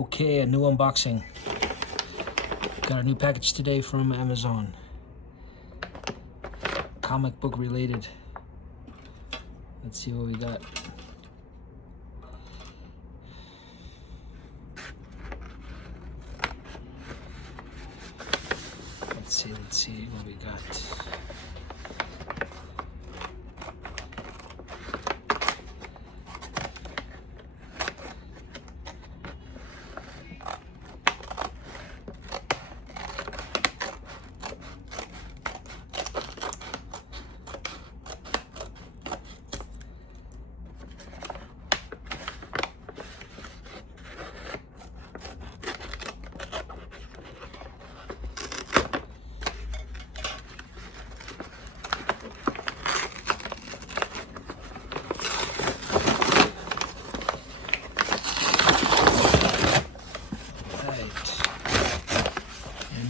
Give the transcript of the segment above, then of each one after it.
Okay, a new unboxing. Got a new package today from Amazon. Comic book related. Let's see what we got. Let's see what we got.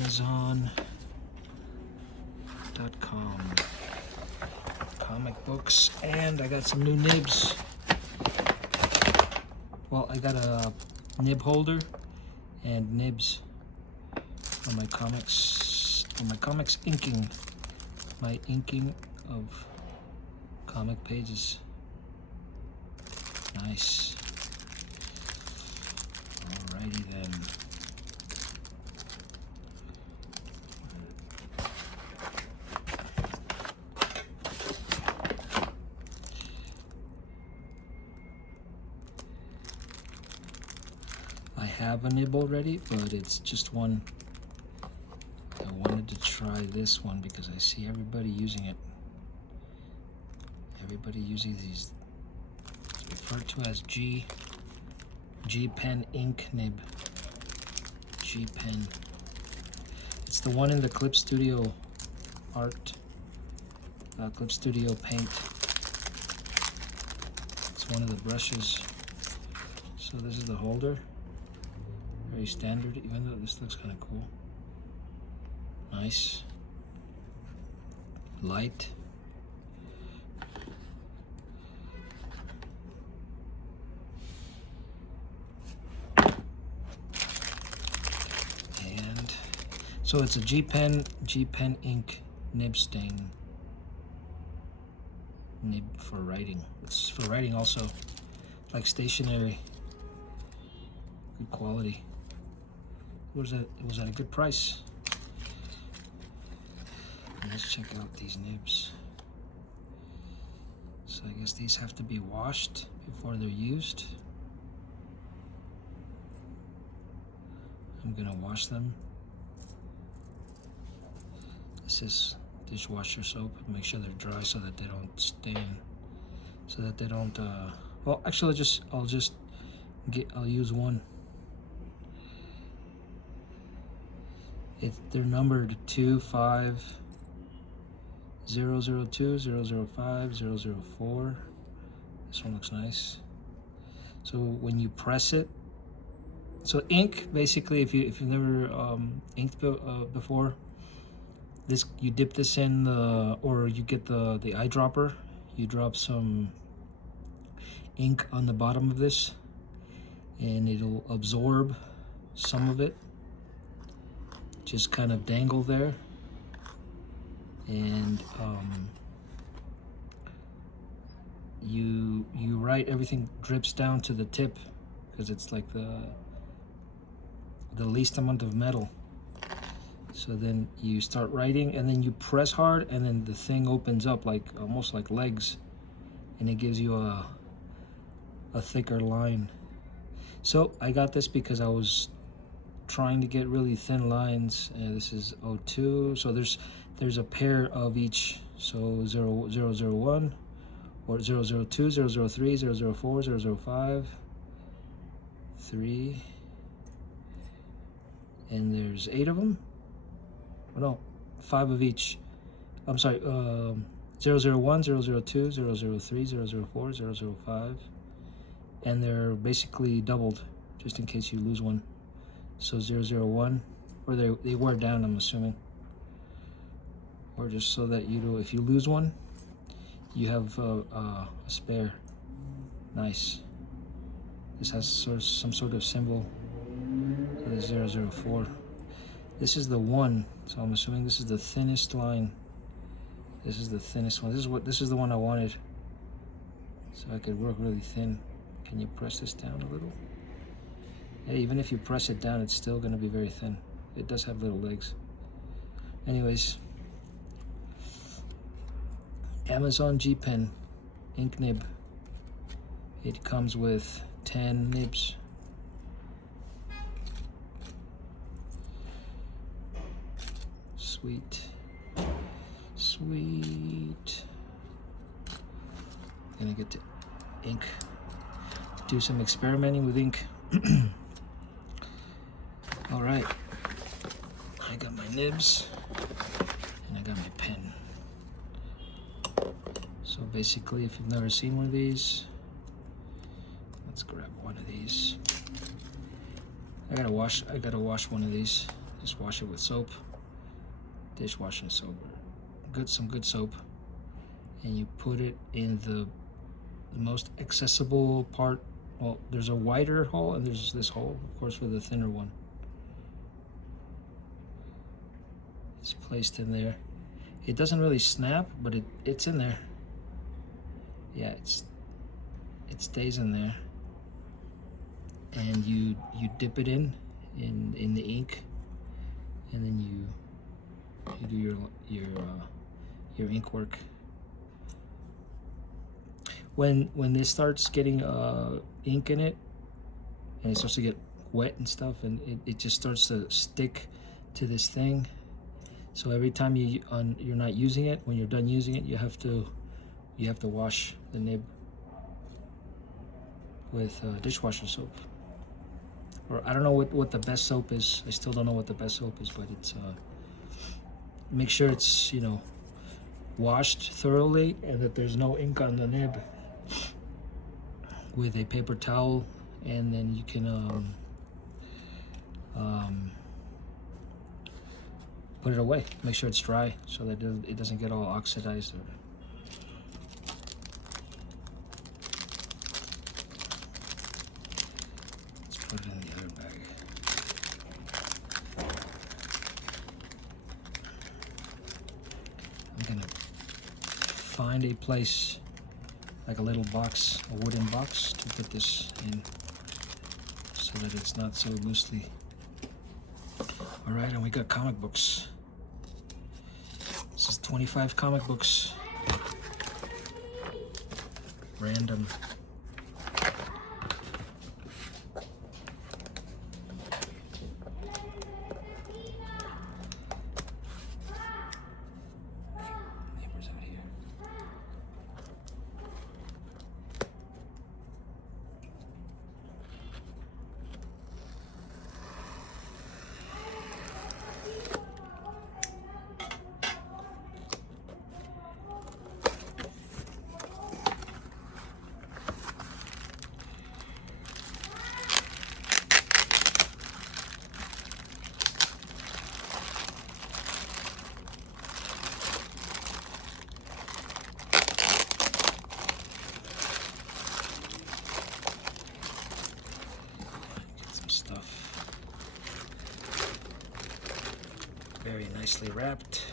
Amazon.com. Comic books, and I got some new nibs. Well, I got a nib holder and nibs for my comics, inking, my inking of comic pages. Nice. Alrighty then. I have a nib already, but it's just one. I wanted to try this one because I see everybody using it. Everybody using these. It's referred to as G Pen ink nib. G Pen. It's the one in the Clip Studio art. Clip Studio paint. It's one of the brushes. So this is the holder. Very standard, even though this looks kind of cool. Nice. Light. And so it's a G Pen ink nib stain. Nib for writing. It's for writing also, like stationery. Good quality. It was at a good price. Let's check out these nibs. So I guess these have to be washed before they're used. I'm gonna wash them. This is dishwasher soap. Make sure they're dry so that they don't stain. So that they don't. Well, actually, I'll use one. They're numbered 2, 5, 002, 005, 004. This one looks nice. So when you press it, so ink, basically, if you've never inked before, this, you dip this in or you get the eyedropper. You drop some ink on the bottom of this, and it'll absorb some of it. Just kind of dangle there, and you write, everything drips down to the tip because it's like the least amount of metal. So then you start writing, and then you press hard, and then the thing opens up like almost like legs, and it gives you a thicker line. So I got this because I was trying to get really thin lines, and this is 02. So there's a pair of each. So 001 or 002, 003, 004, 005, 3, and there's 8 of them. Oh no, 5 of each. I'm sorry, 001, 002, 003, 004, 005, and they're basically doubled just in case you lose one. So 001, or they wear down, I'm assuming, or just so that if you lose one, you have a spare. Nice. This has some sort of symbol So the 004. This is the one, so I'm assuming this is the thinnest line. This is the thinnest one. This is the one I wanted. So I could work really thin. Can you press this down a little? Yeah, even if you press it down, it's still gonna be very thin. It does have little legs. Anyways, Amazon G Pen ink nib. It comes with 10 nibs. Sweet. Sweet. Gonna get to ink. Do some experimenting with ink. All right. I got my nibs and I got my pen. So basically, if you've never seen one of these, let's grab one of these. I gotta wash one of these. Just wash it with soap. Dishwashing soap, some good soap, and you put it in the most accessible part. Well, there's a wider hole and there's this hole, of course, for the thinner one. It's placed in there. It doesn't really snap, but it's in there. Yeah, it stays in there, and you dip it in the ink, and then you do your ink work. When this starts getting ink in it, and it starts to get wet and stuff, and it just starts to stick to this thing. So every time you're not using it, when you're done using it, you have to wash the nib with dishwasher soap. Or I don't know what the best soap is. I still don't know what the best soap is, but it's make sure it's, you know, washed thoroughly and that there's no ink on the nib with a paper towel, and then you can put it away. Make sure it's dry so that it doesn't get all oxidized. Let's put it in the other bag. I'm gonna find a place, like a little box, a wooden box, to put this in so that it's not so loosely. All right, and we got comic books. This is 25 comic books. Random. Very nicely wrapped.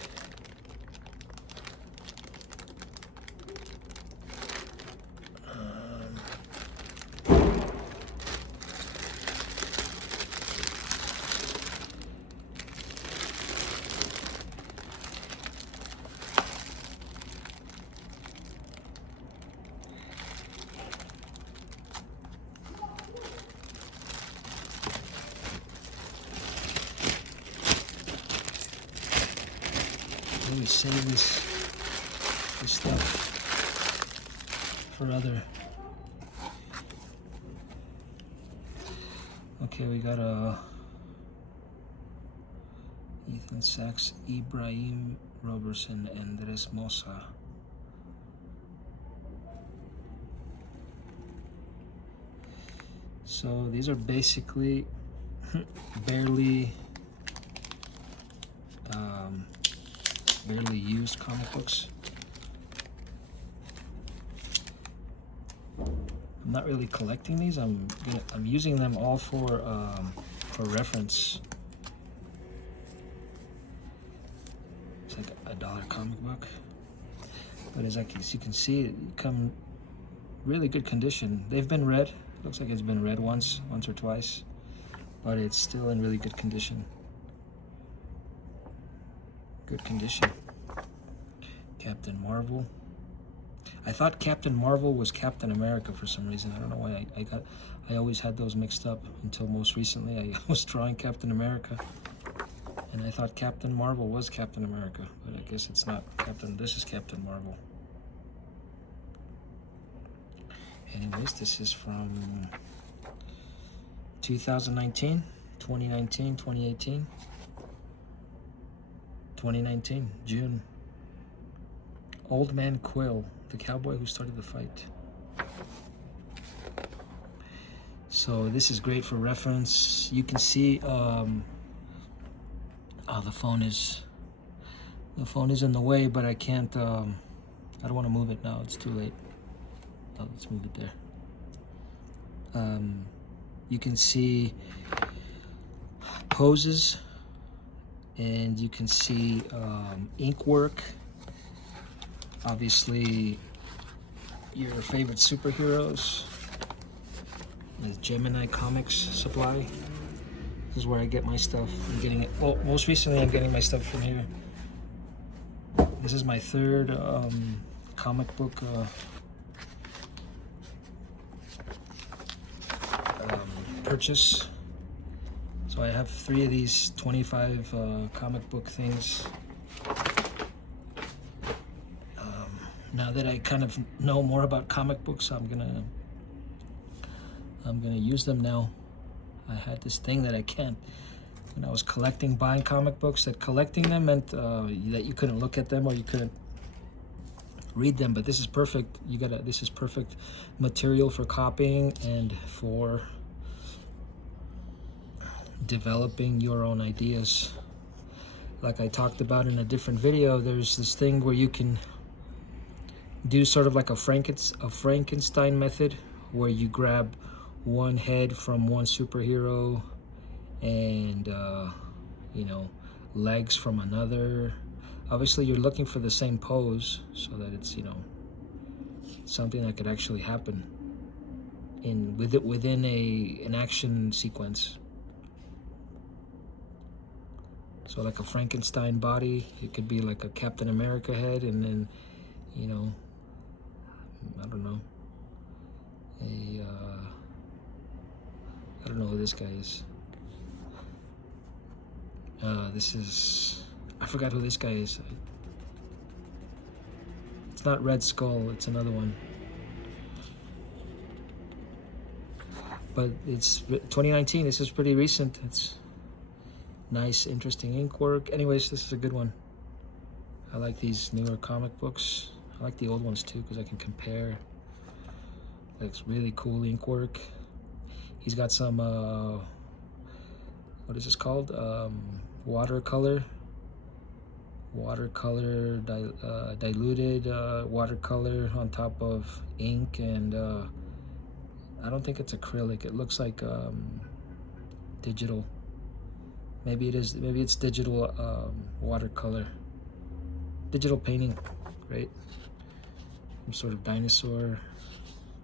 We save this stuff for other. Okay, we got Ethan Sachs, Ibrahim Robertson, and Andres Mosa. So these are basically barely used comic books. I'm not really collecting these. I'm using them all for reference. It's like a $1 comic book, but as you can see, it come really good condition. They've been read. Looks like it's been read once or twice, but it's still in really good condition. Good condition. Captain Marvel. I thought Captain Marvel was Captain America for some reason. I don't know why I always had those mixed up until most recently. I was drawing Captain America, and I thought Captain Marvel was Captain America, but I guess it's not. This is Captain Marvel. Anyways, this is from 2019, 2019, 2018, 2019, June. Old Man Quill, the cowboy who started the fight. So this is great for reference. You can see, oh, the phone is in the way, but I can't, I don't want to move it now. It's too late. Oh, let's move it there. You can see poses, and you can see ink work. Obviously, your favorite superheroes is Gemini Comics Supply. This is where I get my stuff. I'm getting it. Well, most recently, I'm getting my stuff from here. This is my third comic book purchase. So I have 3 of these 25 comic book things. Now that I kind of know more about comic books, I'm gonna use them now. I had this thing that I can't. When I was buying comic books, that collecting them meant that you couldn't look at them or you couldn't read them. But this is perfect. This is perfect material for copying and for developing your own ideas. Like I talked about in a different video, there's this thing where you can do sort of like a Frankenstein method, where you grab one head from one superhero and legs from another. Obviously you're looking for the same pose so that it's something that could actually happen within an action sequence. So like a Frankenstein body, it could be like a Captain America head, and then I don't know, I don't know who this guy is. I forgot who this guy is. It's not Red Skull, it's another one. But it's 2019, this is pretty recent. It's nice, interesting ink work. Anyways, this is a good one. I like these newer comic books. I like the old ones too because I can compare. It's really cool ink work. He's got some, what is this called? Watercolor diluted watercolor on top of ink, and I don't think it's acrylic. It looks like digital. Maybe it is. Maybe it's digital watercolor. Digital painting, right? Some sort of dinosaur,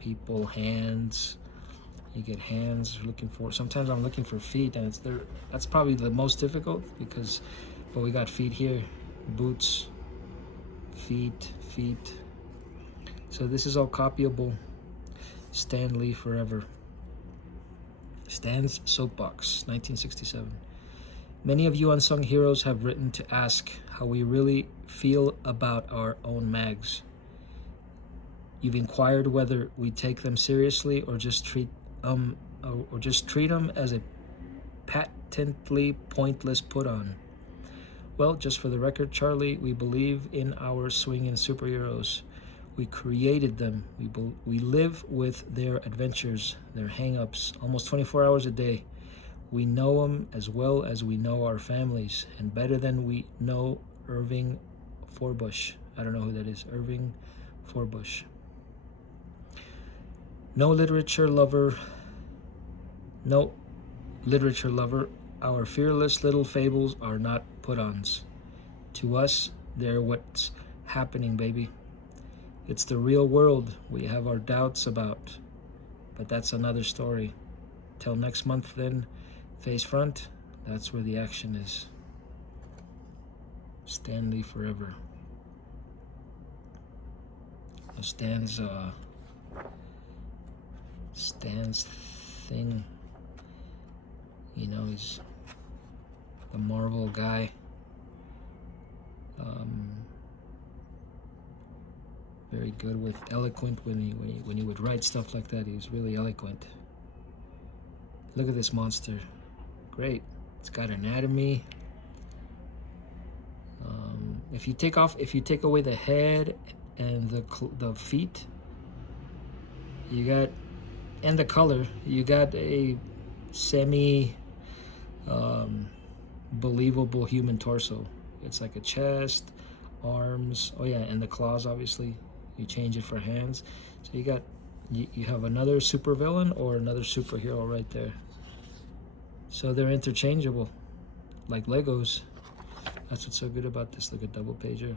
people, hands. You get hands. Sometimes I'm looking for feet, and that's probably the most difficult but we got feet here, boots, feet. So this is all copyable. Stan Lee forever. Stan's Soapbox, 1967. Many of you unsung heroes have written to ask how we really feel about our own mags. You've inquired whether we take them seriously or just treat them as a patently pointless put-on. Well, just for the record, Charlie, we believe in our swinging superheroes. We created them. We live with their adventures, their hang-ups, almost 24 hours a day. We know them as well as we know our families, and better than we know Irving Forbush. I don't know who that is. Irving Forbush. No literature lover, no literature lover, our fearless little fables are not put-ons. To us, they're what's happening, baby. It's the real world we have our doubts about, but that's another story. Till next month then, face front, that's where the action is. Stanley forever. Stan's thing, you know, is the Marvel guy. Very good with eloquent when he would write stuff like that. He was really eloquent. Look at this monster. Great. It's got anatomy. If you take away the head and the feet, you got, and the color, you got a semi believable human torso. It's like a chest, arms, oh yeah, and the claws, obviously. You change it for hands. So you have another supervillain or another superhero right there. So they're interchangeable, like Legos. That's what's so good about this. Look at double pager.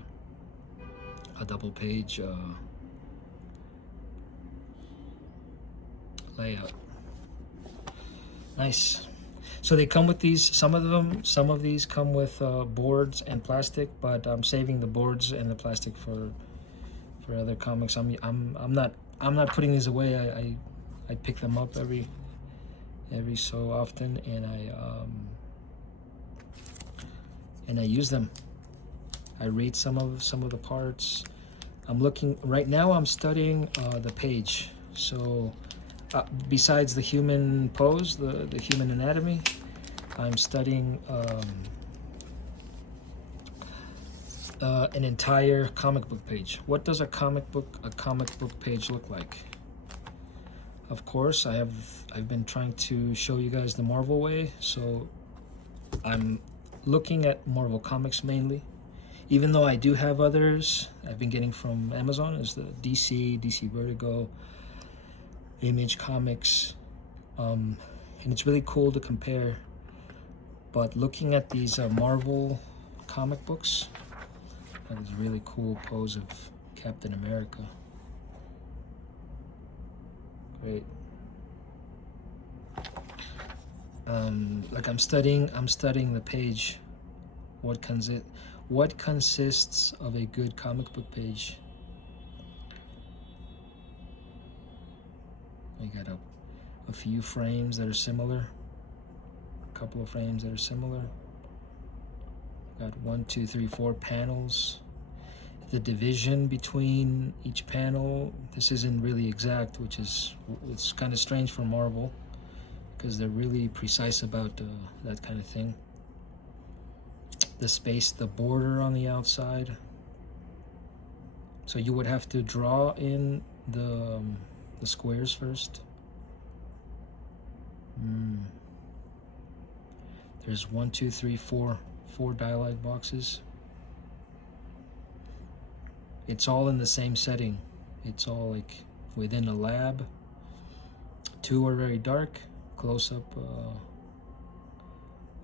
A double page layout. Nice. So they come with these. Some of these come with boards and plastic, but I'm saving the boards and the plastic for other comics. I'm not putting these away. I pick them up every so often, and I use them. I read some of the parts. I'm looking right now. I'm studying the page. So besides the human pose, the human anatomy, I'm studying an entire comic book page. What does a comic book page look like? Of course, I've been trying to show you guys the Marvel way, so I'm looking at Marvel comics mainly. Even though I do have others I've been getting from Amazon, is the DC Vertigo, Image Comics, and it's really cool to compare. But looking at these Marvel comic books, that is a really cool pose of Captain America. Great. Like I'm studying the page. What consists of a good comic book page? You got a few frames that are similar, a couple of frames that are similar. Got 1, 2, 3, 4 panels. The division between each panel, this isn't really exact, it's kind of strange for Marvel, because they're really precise about that kind of thing. The space, the border on the outside. So you would have to draw in the squares first. There's 1, 2, 3, 4 dialogue boxes. It's all in the same setting. It's all like within a lab. 2 are very dark, close up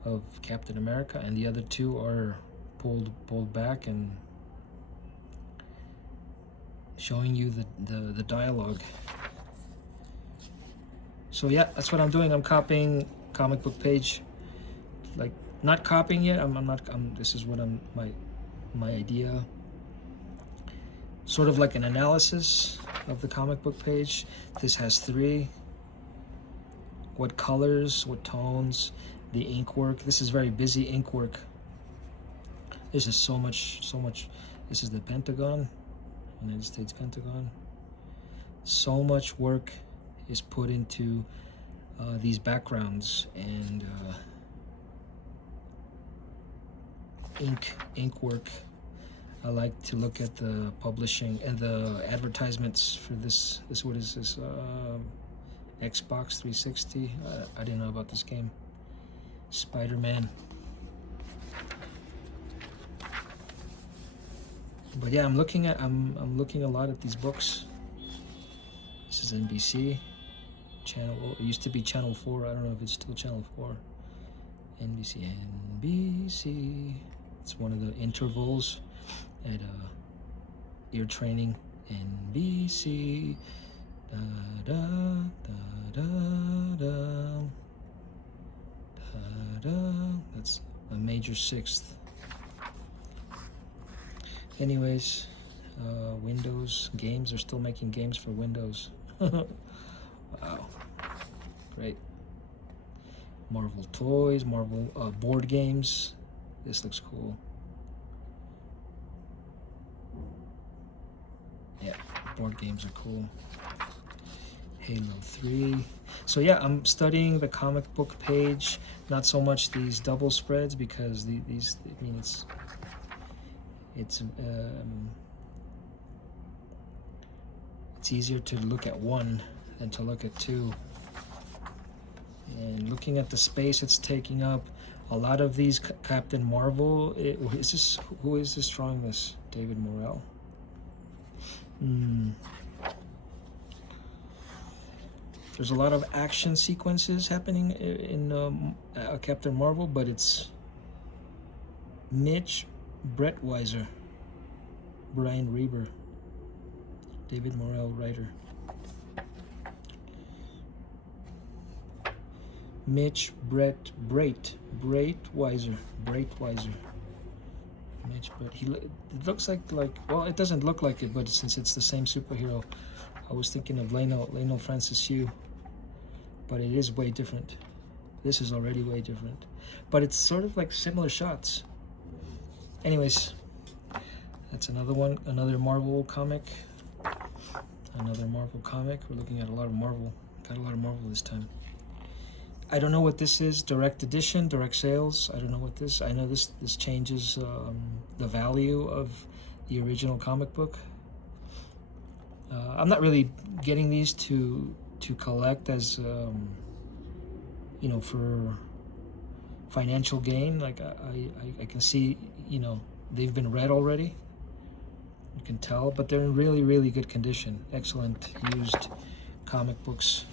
of Captain America, and the other 2 are pulled back and showing you the dialogue. So yeah, that's what I'm doing. I'm copying comic book page, like not copying yet. This is what my idea. Sort of like an analysis of the comic book page. This has 3. What colors, what tones, the ink work. This is very busy ink work. This is so much. This is the Pentagon, United States Pentagon. So much work is put into these backgrounds and ink work. I like to look at the publishing and the advertisements for this what is this, Xbox 360. I didn't know about this game. Spider-Man. But yeah, I'm looking a lot at these books. This is is NBC channel. Well, it used to be Channel 4. I don't know if it's still Channel 4. NBC. It's one of the intervals at ear training. NBC. Da, da, da, da, da, da, da. That's a major sixth. Anyways, Windows games. They're still making games for Windows. Wow, great. Marvel toys, Marvel board games. This looks cool. Yeah, board games are cool. Halo 3. So yeah, I'm studying the comic book page, not so much these double spreads, because these, I mean, it's easier to look at one than to look at two. And looking at the space it's taking up, a lot of these Captain Marvel, who is this drawing this? David Morrell? There's a lot of action sequences happening in Captain Marvel, but it's Mitch Brettweiser, Brian Reber, David Morrell writer. Mitch Brettweiser. Mitch Brett. It looks like well, it doesn't look like it, but since it's the same superhero, I was thinking of Lionel Francis Yu, but it is way different. This is already way different, but it's sort of like similar shots. Anyways, that's another one, another Marvel comic. We're looking at a lot of Marvel. Got a lot of Marvel this time. I don't know what this is. Direct edition, direct sales. I don't know what this. I know this changes the value of the original comic book. I'm not really getting these to collect as you know, for financial gain. Like I can see, you know, they've been read already. You can tell, but they're in really, really good condition. Excellent used comic books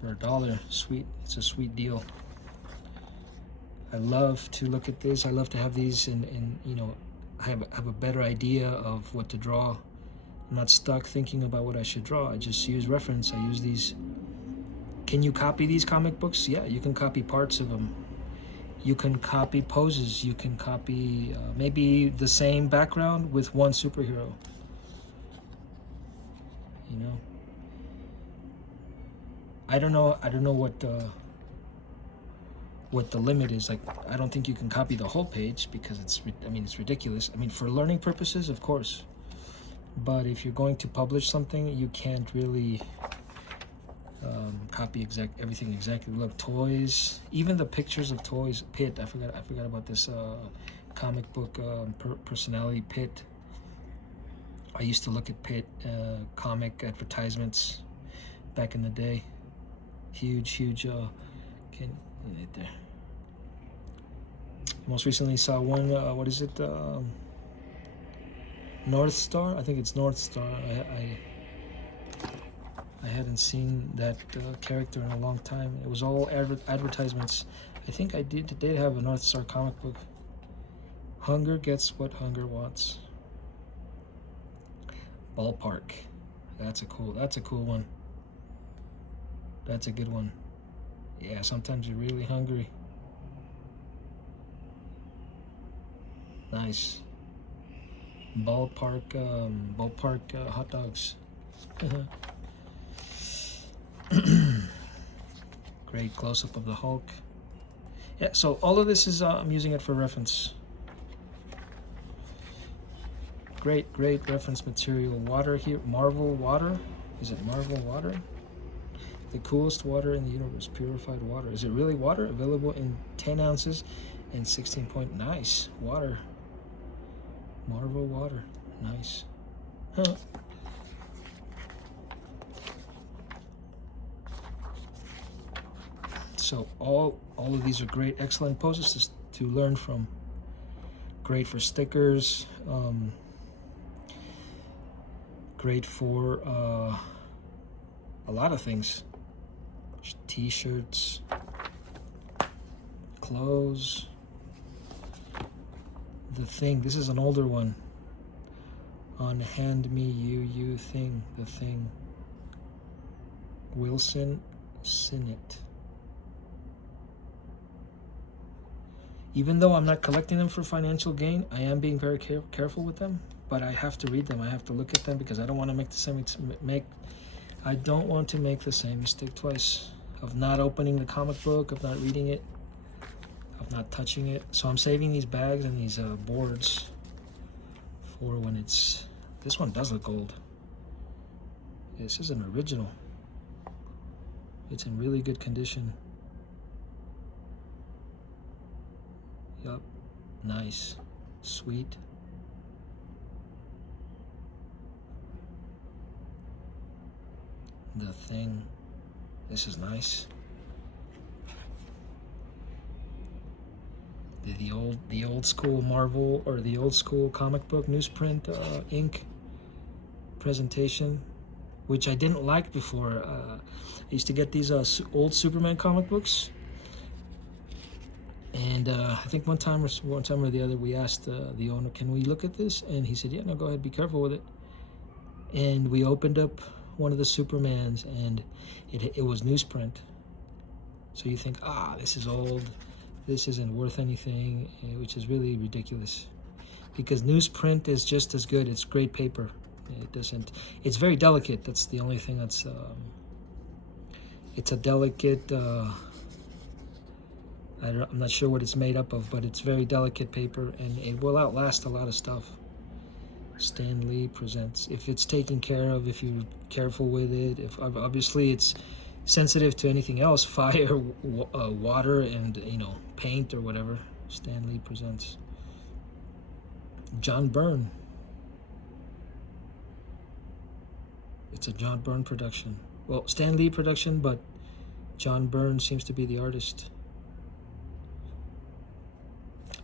for $1. Sweet. It's a sweet deal. I love to look at this. I love to have these and you know, have a better idea of what to draw. I'm not stuck thinking about what I should draw. I just use reference. I use these. Can you copy these comic books? Yeah, you can copy parts of them. You can copy poses. You can copy maybe the same background with one superhero. You know. I don't know what the limit is. Like, I don't think you can copy the whole page because it's ridiculous. I mean, for learning purposes, of course. But if you're going to publish something, you can't really copy everything exactly. Look, toys, even the pictures of toys. Pitt, I forgot about this comic book personality Pitt. I used to look at Pitt comic advertisements back in the day. Huge right there. Most recently saw one, what is it, North Star? I think it's North Star. I hadn't seen that character in a long time. It was all advertisements. I think I did have a North Star comic book. Hunger gets what hunger wants. Ballpark. That's a cool one. That's a good one. Yeah, sometimes you're really hungry. Nice. Ballpark hot dogs. Great close-up of the Hulk. Yeah, so all of this is, I'm using it for reference. Great reference material. Water here, Marvel water. Is it Marvel water? The coolest water in the universe, purified water. Is it really water? Available in 10 ounces and 16 point. Nice. Water. Marvel water. Nice. Huh. So all of these are great, excellent poses to learn from. Great for stickers. Great for a lot of things. T-shirts, clothes. The Thing. This is an older one. On Hand Me You Thing. The Thing. Wilson Sinnett. Even though I'm not collecting them for financial gain, I am being very careful with them. But I have to read them. I have to look at them because I don't want to make the same I don't want to make the same mistake twice of not opening the comic book, of not reading it, of not touching it. So I'm saving these bags and these boards for when it's... This one does look old. This is an original. It's in really good condition. Yup. Nice. Sweet. The Thing. This is nice. The old school Marvel or the old school comic book newsprint ink presentation, which I didn't like before. I used to get these old Superman comic books, and I think one time or the other we asked the owner, "Can we look at this?" And he said, "Yeah, no, go ahead. Be careful with it." And we opened up one of the Supermans, and it was newsprint. So you think, this is old, this isn't worth anything, which is really ridiculous, because newsprint is just as good. It's great paper. It's very delicate. That's the only thing that's it's a delicate I'm not sure what it's made up of, but it's very delicate paper, and it will outlast a lot of stuff. Stan Lee Presents. If it's taken care of, if you're careful with it, if obviously it's sensitive to anything else, fire, water, and paint or whatever. Stan Lee Presents. John Byrne. It's a John Byrne production. Well, Stan Lee production, but John Byrne seems to be the artist.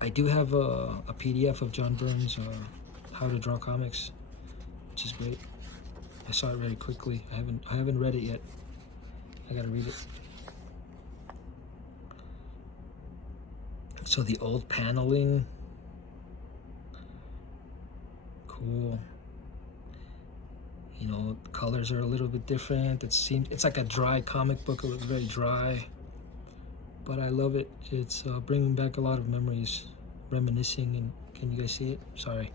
I do have a PDF of John Byrne's How to Draw Comics, which is great. I saw it very quickly. I haven't read it yet. I gotta read it. So the old paneling, cool. The colors are a little bit different. It's like a dry comic book. It looks very dry, but I love it. It's bringing back a lot of memories, reminiscing. And can you guys see it? Sorry.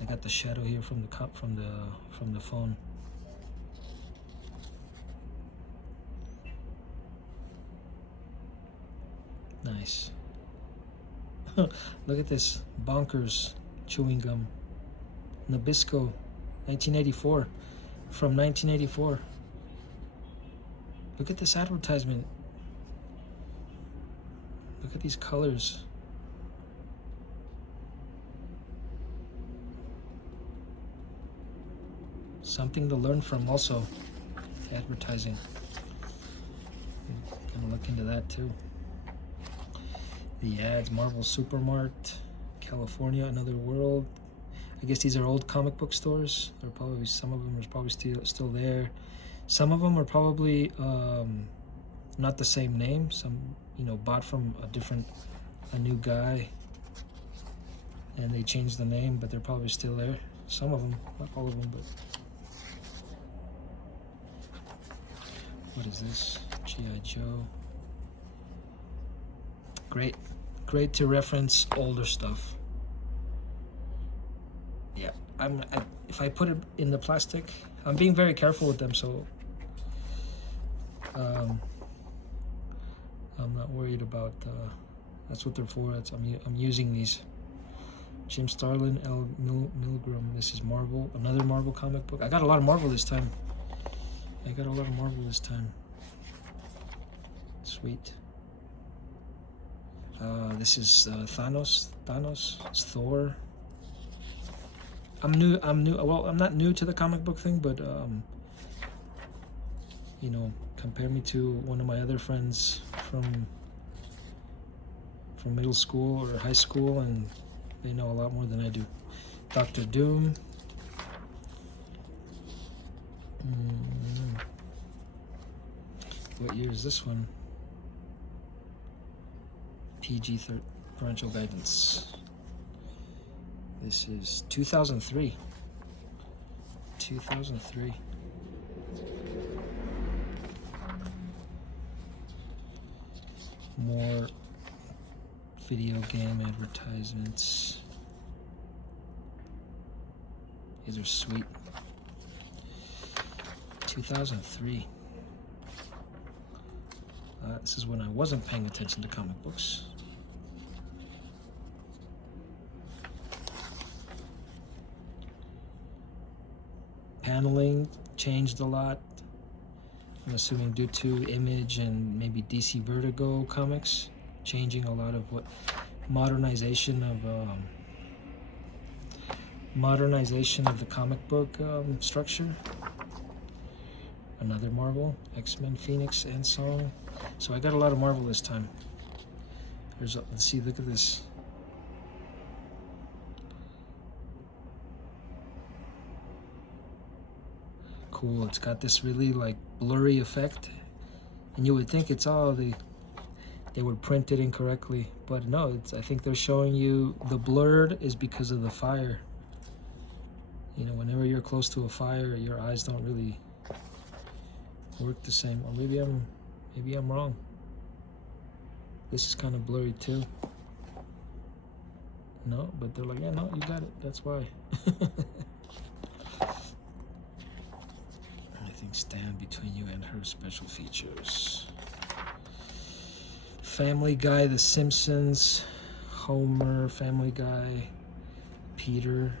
I got the shadow here from the phone. Nice. Look at this Bonkers chewing gum. Nabisco, 1984. From 1984. Look at this advertisement. Look at these colors. Something to learn from also. Advertising. I'm gonna look into that too. The ads, Marvel Supermart, California, Another World. I guess these are old comic book stores. They're probably, some of them are probably still there. Some of them are probably not the same name. Some, bought from a new guy, and they changed the name, but they're probably still there. Some of them, not all of them, but. What is this? G.I. Joe. Great to reference older stuff. Yeah, if I put it in the plastic, I'm being very careful with them, so I'm not worried about. That's what they're for. I'm using these. Jim Starlin, L. Milgram. This is Marvel. Another Marvel comic book. I got a lot of Marvel this time. Sweet. This is Thanos. It's Thor. I'm new. Well, I'm not new to the comic book thing, but compare me to one of my other friends from middle school or high school, and they know a lot more than I do. Doctor Doom. What year is this one? PG parental guidance. This is 2003. 2003. More video game advertisements. These are sweet. 2003. This is when I wasn't paying attention to comic books. Paneling changed a lot. I'm assuming due to Image and maybe DC Vertigo comics, changing a lot of what modernization of the comic book structure. Another Marvel, X-Men, Phoenix, and Song. So I got a lot of Marvel this time. Let's see, look at this. Cool, it's got this really like blurry effect. And you would think it's all they would print it incorrectly. But no, I think they're showing you the blurred is because of the fire. You know, whenever you're close to a fire, your eyes don't really work the same. Or maybe I'm wrong. This is kind of blurry too. No, but they're like, yeah, no, you got it. That's why. Anything stand between you and her special features. Family Guy, The Simpsons, Homer, Family Guy, Peter,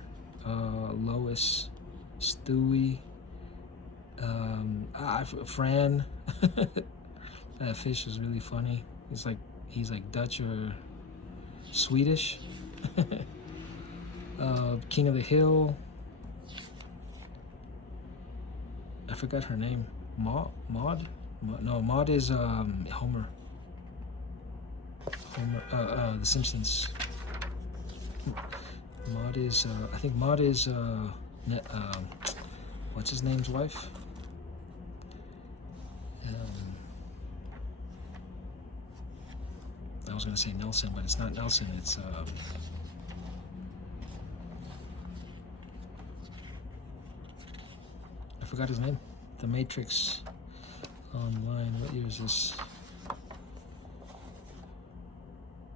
Lois, Stewie, Fran. That fish is really funny. He's like Dutch or Swedish. King of the Hill. I forgot her name. Maud? No, Maud is Homer. The Simpsons. Maud is I think Maud is what's his name's wife? I was gonna say Nelson, but it's not Nelson. It's I forgot his name. The Matrix Online. What year is this?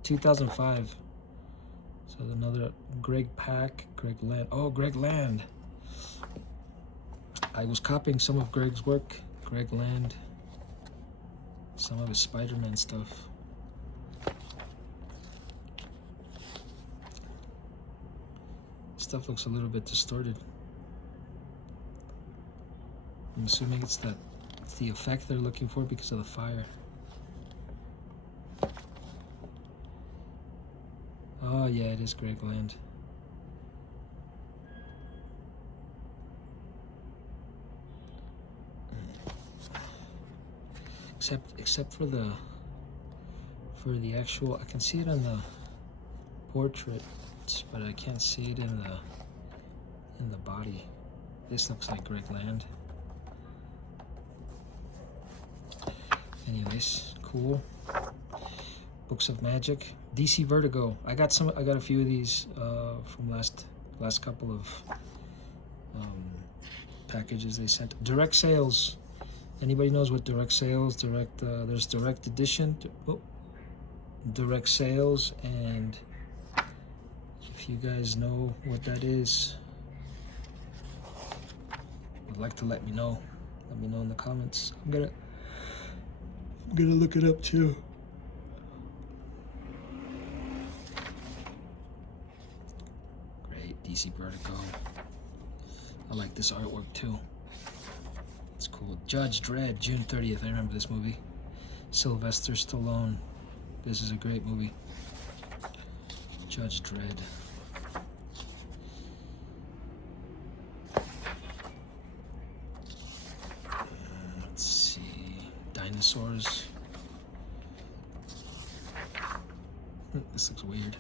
2005. So another Greg Land. Oh, Greg Land. I was copying some of Greg's work. Greg Land. Some of his Spider-Man stuff. Stuff looks a little bit distorted. I'm assuming it's the effect they're looking for because of the fire. Oh yeah, it is Greg Land. Except for the actual, I can see it on the portrait, but I can't see it in the body. This looks like Greg Land. Anyways, cool. Books of Magic, DC Vertigo. I got a few of these from last couple of packages they sent. Direct sales. Anybody knows what direct sales? There's direct edition. Direct sales, and if you guys know what that is, would like to let me know. Let me know in the comments. I'm gonna look it up too. Great, DC Vertigo. I like this artwork too. It's cool. Judge Dredd, June 30th. I remember this movie. Sylvester Stallone. This is a great movie. Judge Dredd. Let's see. Dinosaurs. This looks weird.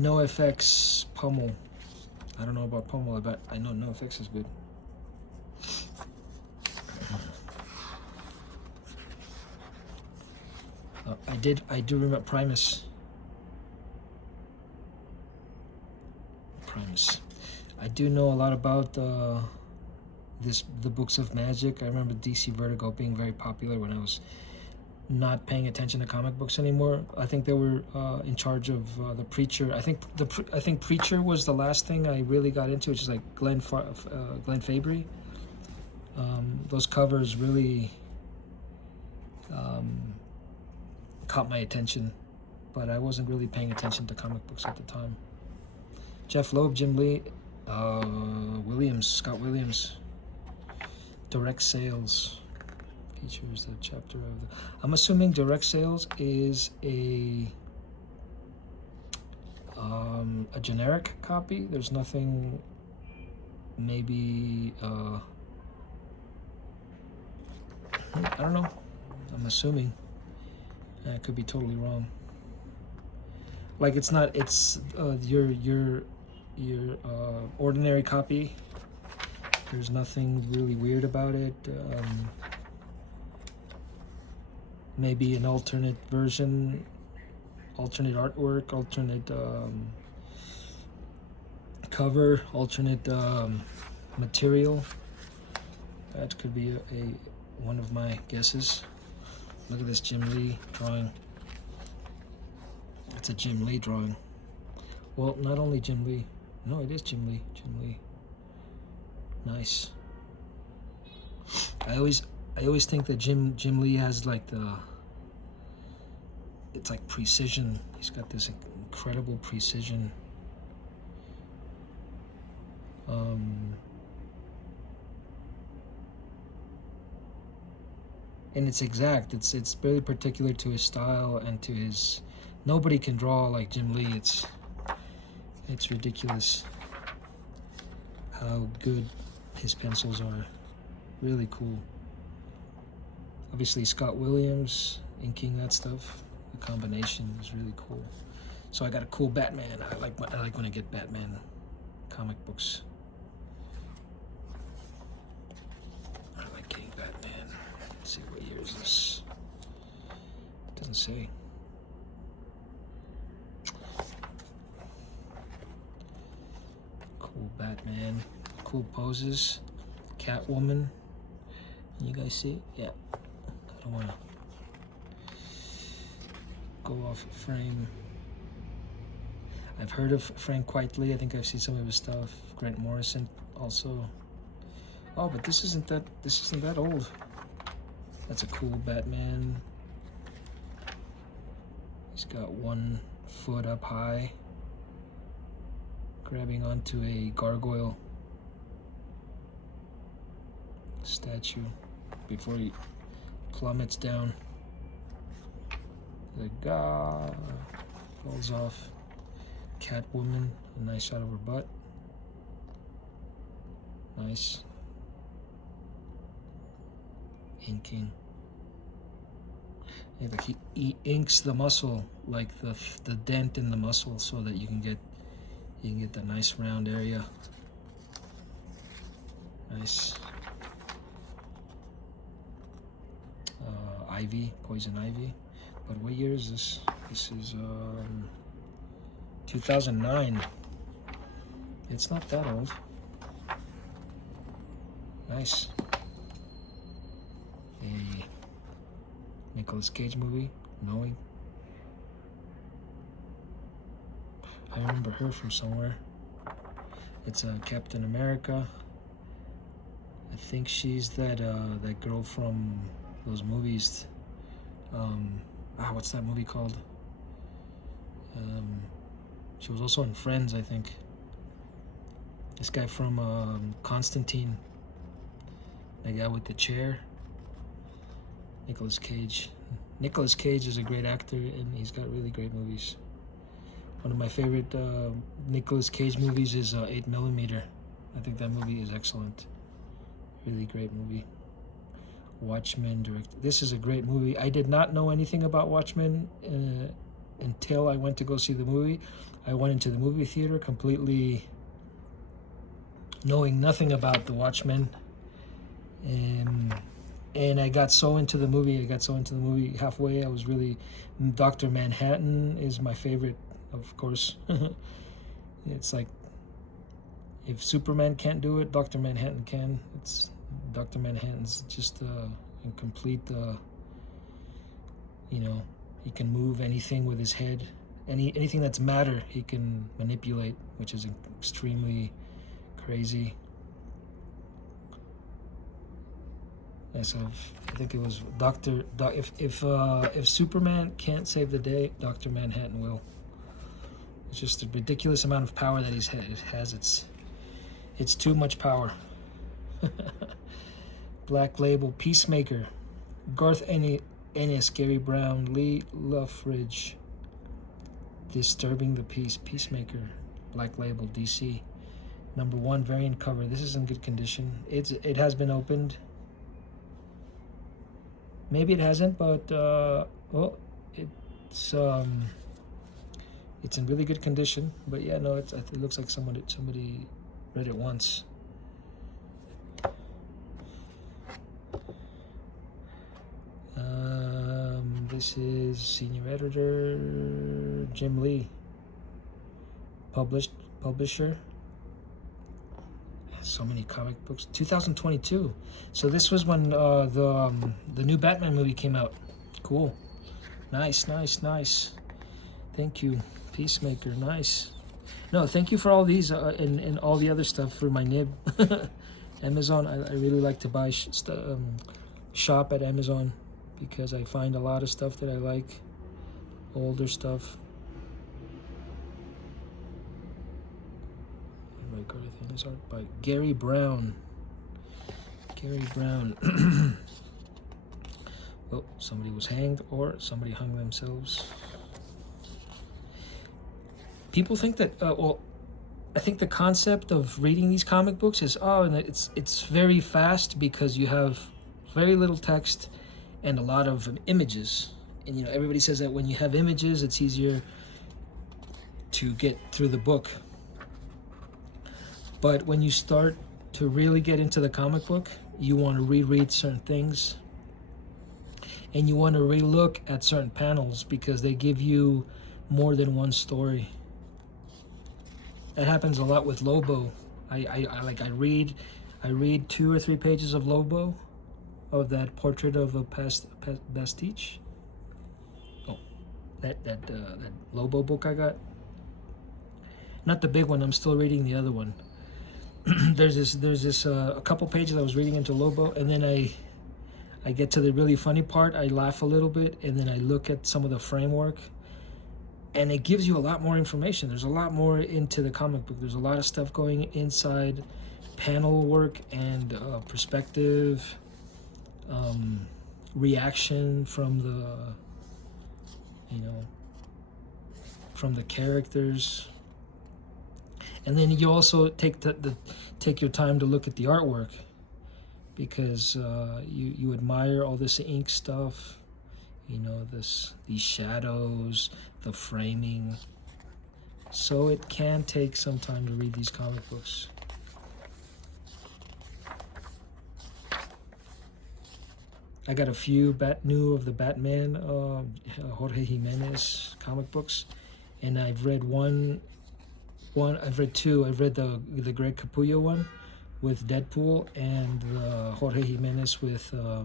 NoFX Pummel. I don't know about Pummel, but I know NoFX is good. I do remember Primus. I do know a lot about the books of magic. I remember DC Vertigo being very popular when I was not paying attention to comic books anymore. I think they were in charge of the Preacher. I think Preacher was the last thing I really got into, which is like Glenn Fabry. Those covers really caught my attention, but I wasn't really paying attention to comic books at the time. Jeff Loeb, Jim Lee, Scott Williams. Direct Sales features the chapter of the... I'm assuming Direct Sales is a generic copy. There's nothing, maybe, I don't know. I'm assuming. I could be totally wrong. Like it's not, it's your ordinary copy. There's nothing really weird about it. Maybe an alternate version, alternate artwork, alternate cover, alternate material. That could be one of my guesses. Look at this Jim Lee drawing. It's a Jim Lee drawing. Well, not only Jim Lee. No, it is Jim Lee. Jim Lee. Nice. I always think that Jim Lee has like it's like precision. He's got this incredible precision. And it's exact. It's very particular to his style and to his. Nobody can draw like Jim Lee. It's ridiculous how good his pencils are. Really cool. Obviously Scott Williams inking that stuff. The combination is really cool. So I got a cool Batman. I like when I get Batman comic books. I like getting Batman. Let's see, what year is this? It doesn't say. Cool Batman. Cool poses. Catwoman. You guys see? Yeah. I don't want to go off frame. I've heard of Frank Quitely. I think I've seen some of his stuff. Grant Morrison also. Oh, but this isn't that old. That's a cool Batman. He's got 1 foot up high, grabbing onto a gargoyle statue before he plummets down. The guy falls off. Catwoman, a nice shot of her butt. Nice. Inking. Yeah, like he inks the muscle, like the dent in the muscle, so that you can get the nice round area. Nice. Ivy, Poison Ivy. But what year is this? This is 2009. It's not that old. Nice. A Nicolas Cage movie, Knowing. I remember her from somewhere. It's Captain America. I think she's that girl from those movies. What's that movie called? She was also in Friends, I think. This guy from Constantine. The guy with the chair. Nicolas Cage. Nicolas Cage is a great actor, and he's got really great movies. One of my favorite Nicolas Cage movies is 8mm. I think that movie is excellent. Really great movie. Watchmen directed. This is a great movie. I did not know anything about Watchmen until I went to go see the movie. I went into the movie theater completely knowing nothing about the Watchmen, and I got so into the movie. Halfway. I was really Dr. Manhattan is my favorite, of course. It's like if Superman can't do it, Dr. Manhattan can. It's Dr. Manhattan's just in complete. He can move anything with his head. Anything that's matter, he can manipulate, which is extremely crazy. And so I think it was if Superman can't save the day, Dr. Manhattan will. It's just a ridiculous amount of power that it has. It's too much power. Black Label, Peacemaker, Garth Ennis, Gary Brown, Lee Luffridge. Disturbing the Peace, Peacemaker, Black Label, DC. #1 variant cover. This is in good condition. It has been opened. Maybe it hasn't, but it's in really good condition. But yeah, no, it looks like somebody read it once. This is senior editor Jim Lee. Publisher. So many comic books. 2022. So this was when the new Batman movie came out. Cool. Nice. Thank you, Peacemaker. Nice. No, thank you for all these and all the other stuff for my nib. Amazon. I really like to buy shop at Amazon because I find a lot of stuff that I like. Older stuff. This art by Gary Brown. Well, somebody was hanged or somebody hung themselves. People think that, I think the concept of reading these comic books is, and it's very fast because you have very little text and a lot of images. And, everybody says that when you have images, it's easier to get through the book. But when you start to really get into the comic book, you want to reread certain things. And you want to relook at certain panels because they give you more than one story. That happens a lot with Lobo. I read 2 or 3 pages of Lobo, of that portrait of a pastiche. That Lobo book I got. Not the big one. I'm still reading the other one. There's this a couple pages I was reading into Lobo, and then I get to the really funny part. I laugh a little bit, and then I look at some of the framework, and it gives you a lot more information. There's a lot more into the comic book. There's a lot of stuff going inside, panel work and perspective, reaction from the characters. And then you also take your time to look at the artwork because you admire all this ink stuff, these shadows, the framing. So it can take some time to read these comic books. I got a few new of the Batman, Jorge Jimenez comic books, and I've read I've read 2. I've read the Greg Capullo one with Deadpool and the Jorge Jimenez with the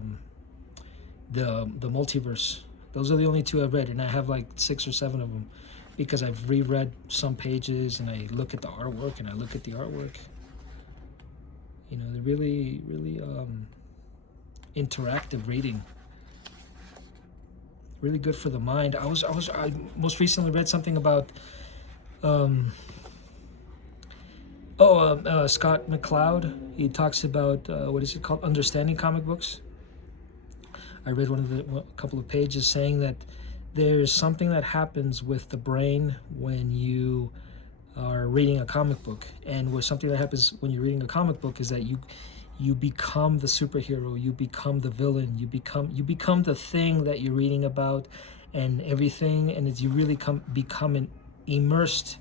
multiverse. Those are the only 2 I've read, and I have like 6 or 7 of them because I've reread some pages and I look at the artwork and I look at the artwork. They're really, really interactive reading. Really good for the mind. I most recently read something about Scott McCloud. He talks about what is it called? Understanding comic books. I read a couple of pages saying that there's something that happens with the brain when you are reading a comic book, and something that happens when you're reading a comic book is that you become the superhero, you become the villain, you become the thing that you're reading about, and everything, and you really become immersed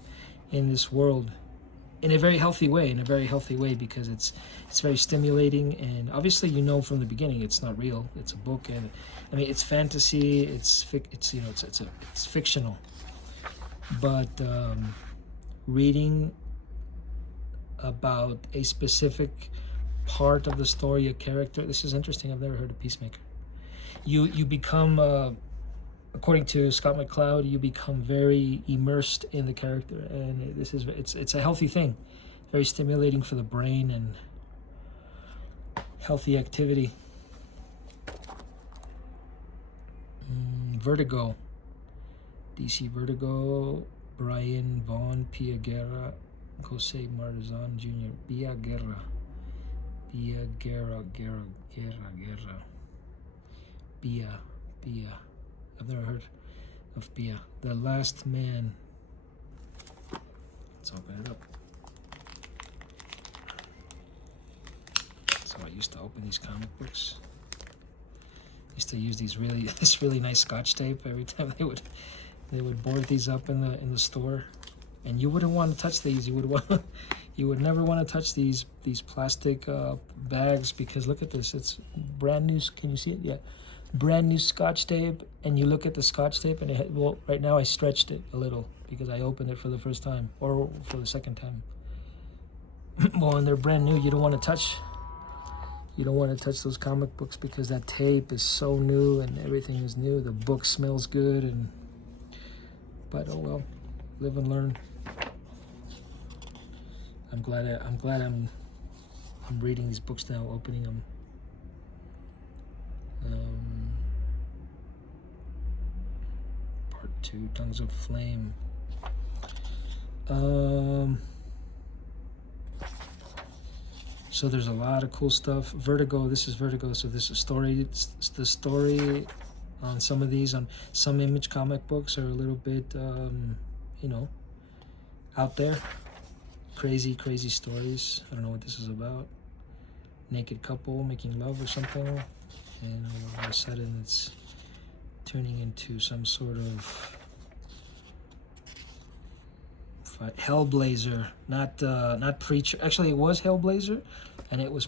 in this world in a very healthy way, because it's very stimulating, and obviously you know from the beginning it's not real, it's a book, and I mean it's fantasy, it's fictional, but reading about a specific part of the story, a character, this is interesting. I've never heard of Peacemaker. You become according to Scott McCloud, you become very immersed in the character, and it's a healthy thing, very stimulating for the brain and healthy activity. Vertigo, DC Vertigo, Brian Vaughn, Pia Guerra, Jose Marzan Jr., Pia Guerra, Guerra. Pia. I've never heard of Pia. The Last Man. Let's open it up. So I used to open these comic books. I used to use this really nice Scotch tape every time they would board these up in the store, and you wouldn't want to touch these. You would never want to touch these plastic bags, because look at this. It's brand new. Can you see it? Yeah. Brand new Scotch tape, and you look at the Scotch tape, and right now I stretched it a little because I opened it for the first time, or for the second time. Well, and they're brand new. You don't want to touch those comic books, because that tape is so new and everything is new. The book smells good, but oh well, live and learn. I'm glad I'm reading these books now, opening them. Part 2, Tongues of Flame. So there's a lot of cool stuff. Vertigo, this is Vertigo, so this is the story on some of these, on some Image comic books, are a little bit, out there. Crazy stories. I don't know what this is about. Naked couple making love or something, and all of a sudden it's turning into some sort of Hellblazer, not Preacher. Actually, it was Hellblazer, and it was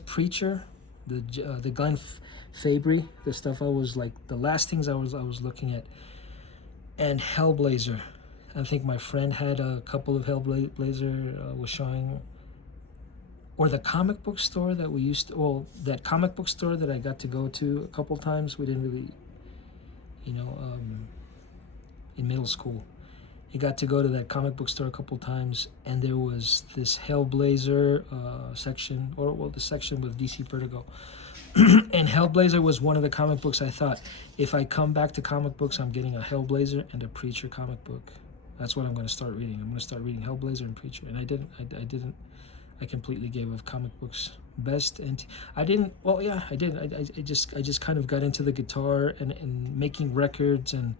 Preacher, the Glenn Fabry, the stuff I was like, the last things I was looking at, and Hellblazer. I think my friend had a couple of Hellblazer, was showing, or the comic book store that we used to, well, that comic book store that I got to go to a couple times. We didn't really, in middle school, you got to go to that comic book store a couple times, and there was this Hellblazer section, the section with DC Vertigo. And Hellblazer was one of the comic books I thought, if I come back to comic books, I'm getting a Hellblazer and a Preacher comic book. That's what I'm going to start reading. I'm going to start reading Hellblazer and Preacher. And I didn't. I completely gave up comic books. Best, and I didn't. Well, yeah, I did. I just kind of got into the guitar and making records, and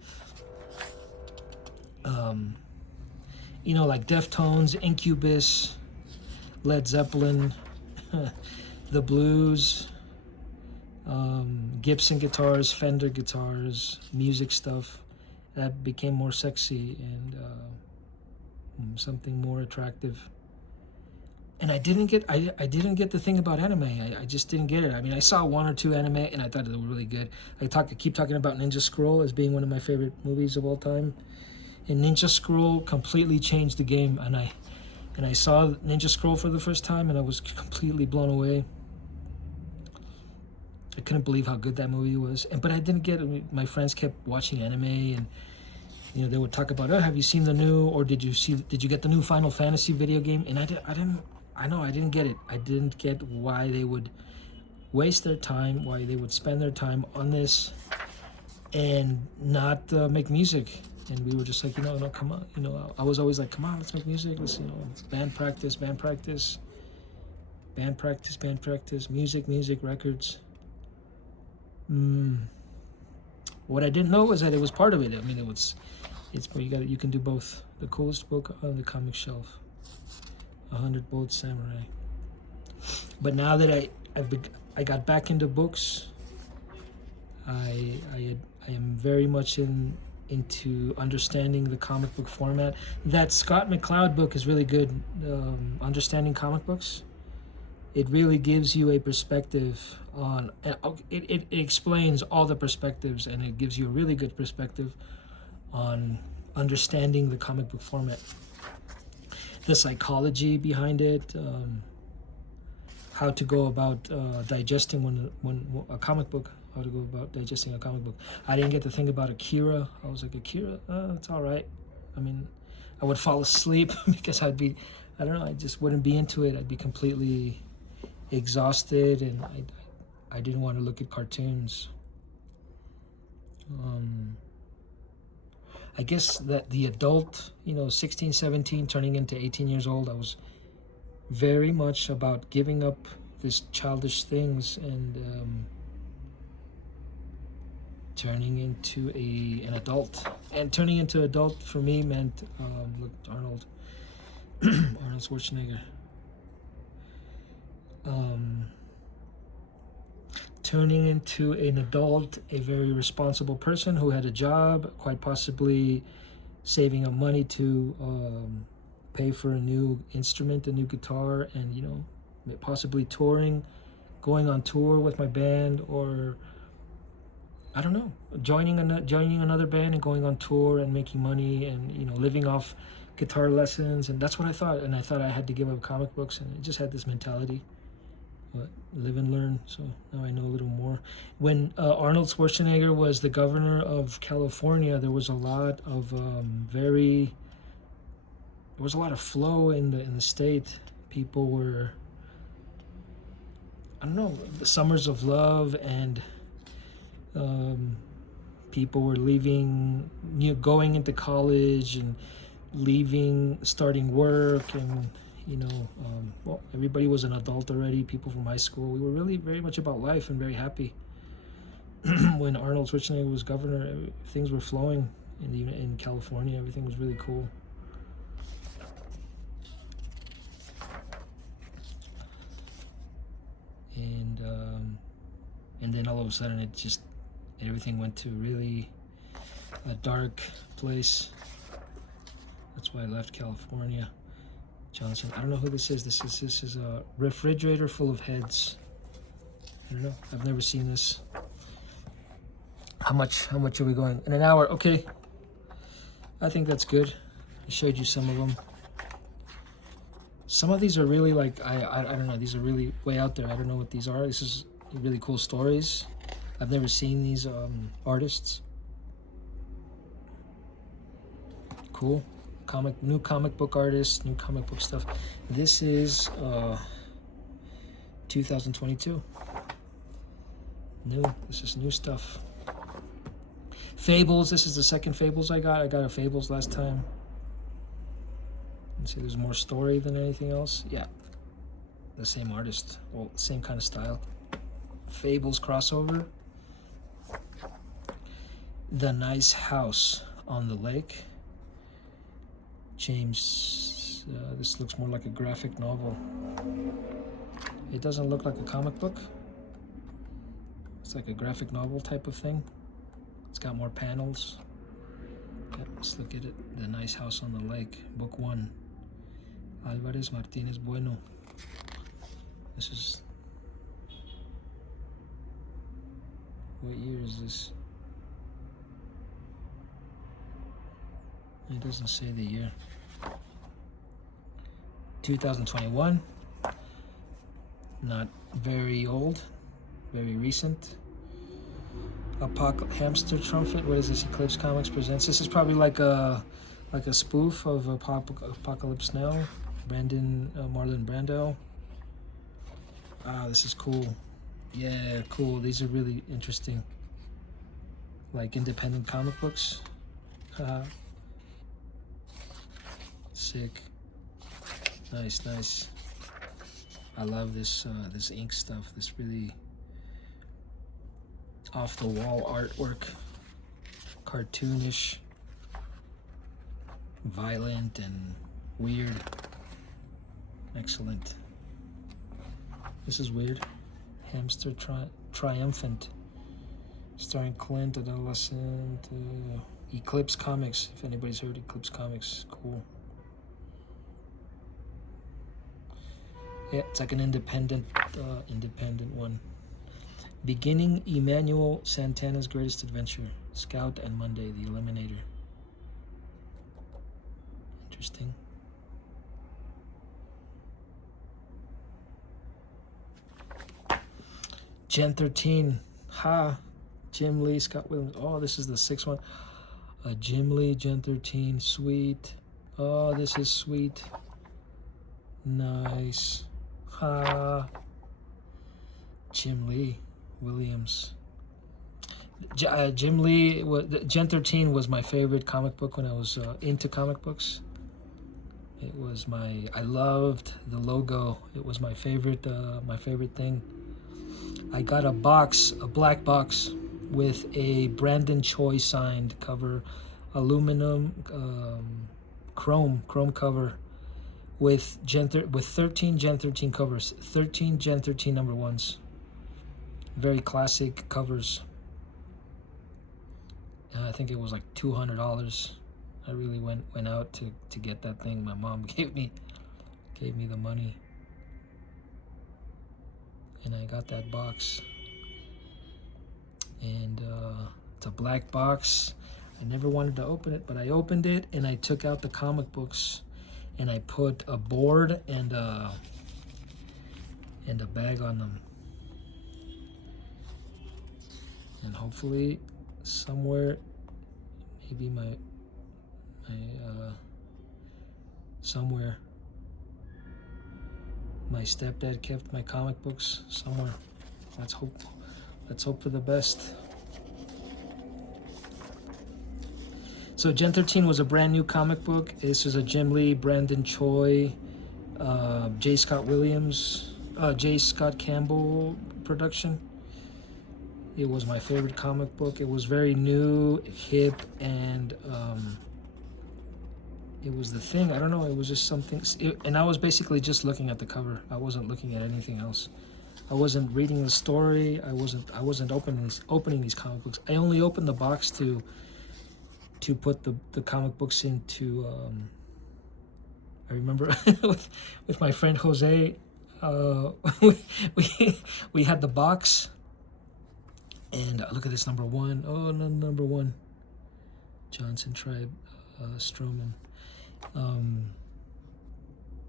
like Deftones, Incubus, Led Zeppelin, the blues, Gibson guitars, Fender guitars, music stuff that became more sexy and something more attractive. And I didn't get the thing about anime. I just didn't get it. I mean, I saw one or two anime and I thought they were really good. I keep talking about Ninja Scroll as being one of my favorite movies of all time. And Ninja Scroll completely changed the game, and I saw Ninja Scroll for the first time, and I was completely blown away. I couldn't believe how good that movie was. But I didn't get it. My friends kept watching anime, and they would talk about, oh, have you seen the new, or did you get the new Final Fantasy video game? And I didn't get it. I didn't get why they would waste their time, why they would spend their time on this and not make music. And we were just like, no, come on. I was always like, come on, let's make music. Let's, band practice, music, records. What I didn't know was that it was part of it. I mean, it's where you can do both. The coolest book on the comic shelf, 100 Bullet Samurai. But now that I got back into books, I I am very much into understanding the comic book format. That Scott McCloud book is really good, Understanding Comic Books. It really gives you a perspective on, it explains all the perspectives, and it gives you a really good perspective on understanding the comic book format. The psychology behind it, how to go about digesting a comic book, how to go about digesting a comic book. I didn't get to think about Akira. I was like, Akira, it's all right. I mean, I would fall asleep because I don't know, I just wouldn't be into it. I'd be completely exhausted, and I didn't want to look at cartoons. I guess that the adult, 16, 17, turning into 18 years old, I was very much about giving up these childish things and turning into an adult. And turning into adult for me meant, look, Arnold Schwarzenegger. Turning into an adult, a very responsible person who had a job, quite possibly saving up money to pay for a new instrument, a new guitar, and possibly touring, going on tour with my band, or I don't know, joining another band and going on tour and making money, and living off guitar lessons. And that's what I thought. And I thought I had to give up comic books, and I just had this mentality. But live and learn. So now I know a little more. When Arnold Schwarzenegger was the governor of California, there was a lot of flow in the state. People were, I don't know, the summers of love, and people were leaving, going into college and leaving, starting work, and everybody was an adult already. People from high school, we were really very much about life and very happy. When Arnold Schwarzenegger was governor, things were flowing in California. Everything was really cool. And then all of a sudden, everything went to really a dark place. That's why I left California. Johnson. I don't know who this is. This is a refrigerator full of heads. I don't know. I've never seen this. How much are we going? In an hour. Okay. I think that's good. I showed you some of them. Some of these are really like, I don't know. These are really way out there. I don't know what these are. This is really cool stories. I've never seen these artists. Cool. New comic book artists, new comic book stuff. This is 2022. This is new stuff. Fables. This is the second Fables I got. I got a Fables last time. Let's see, there's more story than anything else. Yeah, the same artist. Well, same kind of style. Fables crossover. The Nice House on the Lake. James, this looks more like a graphic novel. It doesn't look like a comic book. It's like a graphic novel type of thing. It's got more panels. Yep, let's look at it. The Nice House on the Lake, book 1. Alvarez Martinez Bueno. This is... What year is this? It doesn't say the year. 2021. Not very old. Very recent. Hamster Trumpet. What is this? Eclipse Comics presents. This is probably like a spoof of Apocalypse Now. Marlon Brando. Ah, this is cool. Yeah, cool. These are really interesting. Like independent comic books. Sick. Nice. I love this this ink stuff. This really off the wall artwork. Cartoonish. Violent and weird. Excellent. This is weird. Hamster Triumphant. starring Clint, adolescent. Eclipse Comics, if anybody's heard Eclipse Comics, cool. Yeah, it's like an independent one. Beginning Emmanuel Santana's Greatest Adventure, Scout and Monday, the Eliminator. Interesting. Gen 13, Jim Lee, Scott Williams. Oh, this is the 6th one. Jim Lee, Gen 13, sweet. Oh, this is sweet. Nice. Jim Lee Williams. Jim Lee, Gen 13 was my favorite comic book when I was into comic books. It was I loved the logo. It was my favorite thing. I got a black box with a Brandon Choi signed cover, aluminum, chrome cover with 13 Gen 13 covers, 13 Gen 13 number ones. Very classic covers. I think it was like $200. I really went out to get that thing. My mom gave me the money, and I got that box. And it's a black box. I never wanted to open it, but I opened it and I took out the comic books and I put a board and a bag on them. And hopefully somewhere, maybe somewhere my stepdad kept my comic books somewhere. Let's hope for the best. So Gen 13 was a brand new comic book. This was a Jim Lee, Brandon Choi, J. Scott Williams, J. Scott Campbell production. It was my favorite comic book. It was very new, hip, and it was the thing. I don't know. It was just something. And I was basically just looking at the cover. I wasn't looking at anything else. I wasn't reading the story. I wasn't opening these comic books. I only opened the box to put the comic books into. I remember with my friend Jose, we had the box. And look at this, number one. Oh, no, number one. Johnson Tribe, Stroman.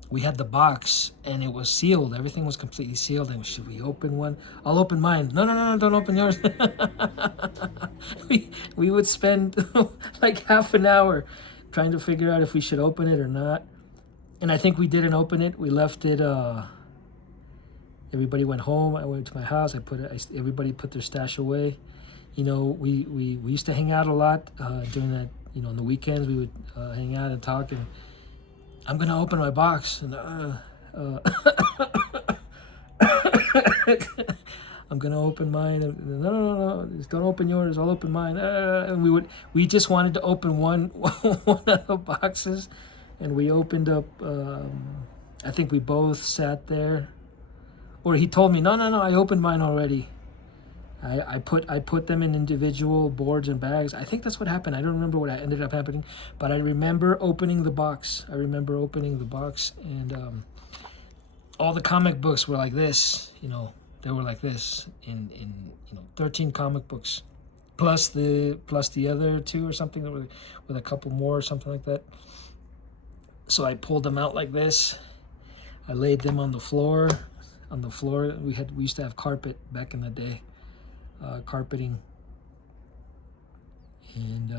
We had the box, and it was sealed. Everything was completely sealed. And should we open one? I'll open mine. No, don't open yours. we would spend like half an hour trying to figure out if we should open it or not. And I think we didn't open it. We left it. Everybody went home. I went to my house. Everybody put their stash away. You know, we used to hang out a lot during that. You know, on the weekends we would hang out and talk. And I'm gonna open my box. And I'm gonna open mine. No, don't open yours. I'll open mine. And we just wanted to open one of the boxes, and we opened up. I think we both sat there. Or he told me, no, I opened mine already. I put them in individual boards and bags. I think that's what happened. I don't remember what ended up happening, but I remember opening the box. And all the comic books were like this. You know, they were like this in 13 comic books, plus the other two or something that were with a couple more or something like that. So I pulled them out like this. I laid them on the floor. We used to have carpet back in the day, carpeting, and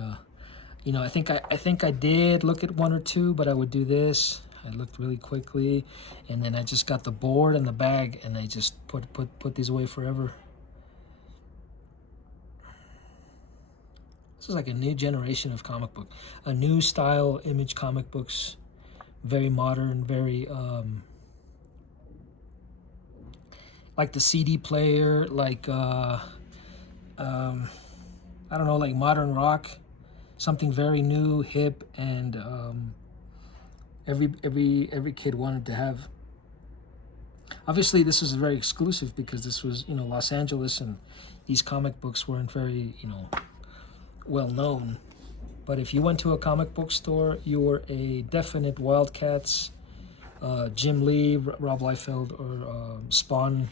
I think I did look at one or two, but I would do this. I looked really quickly, and then I just got the board and the bag, and I just put these away forever. This is like a new generation of comic book, a new style image comic books, very modern, very like the CD player, like I don't know, like modern rock, something very new, hip, and every kid wanted to have. Obviously, this was very exclusive because this was, you know, Los Angeles, and these comic books weren't very, you know, well known. But if you went to a comic book store, you were a definite Wildcats, Jim Lee, Rob Liefeld, or Spawn,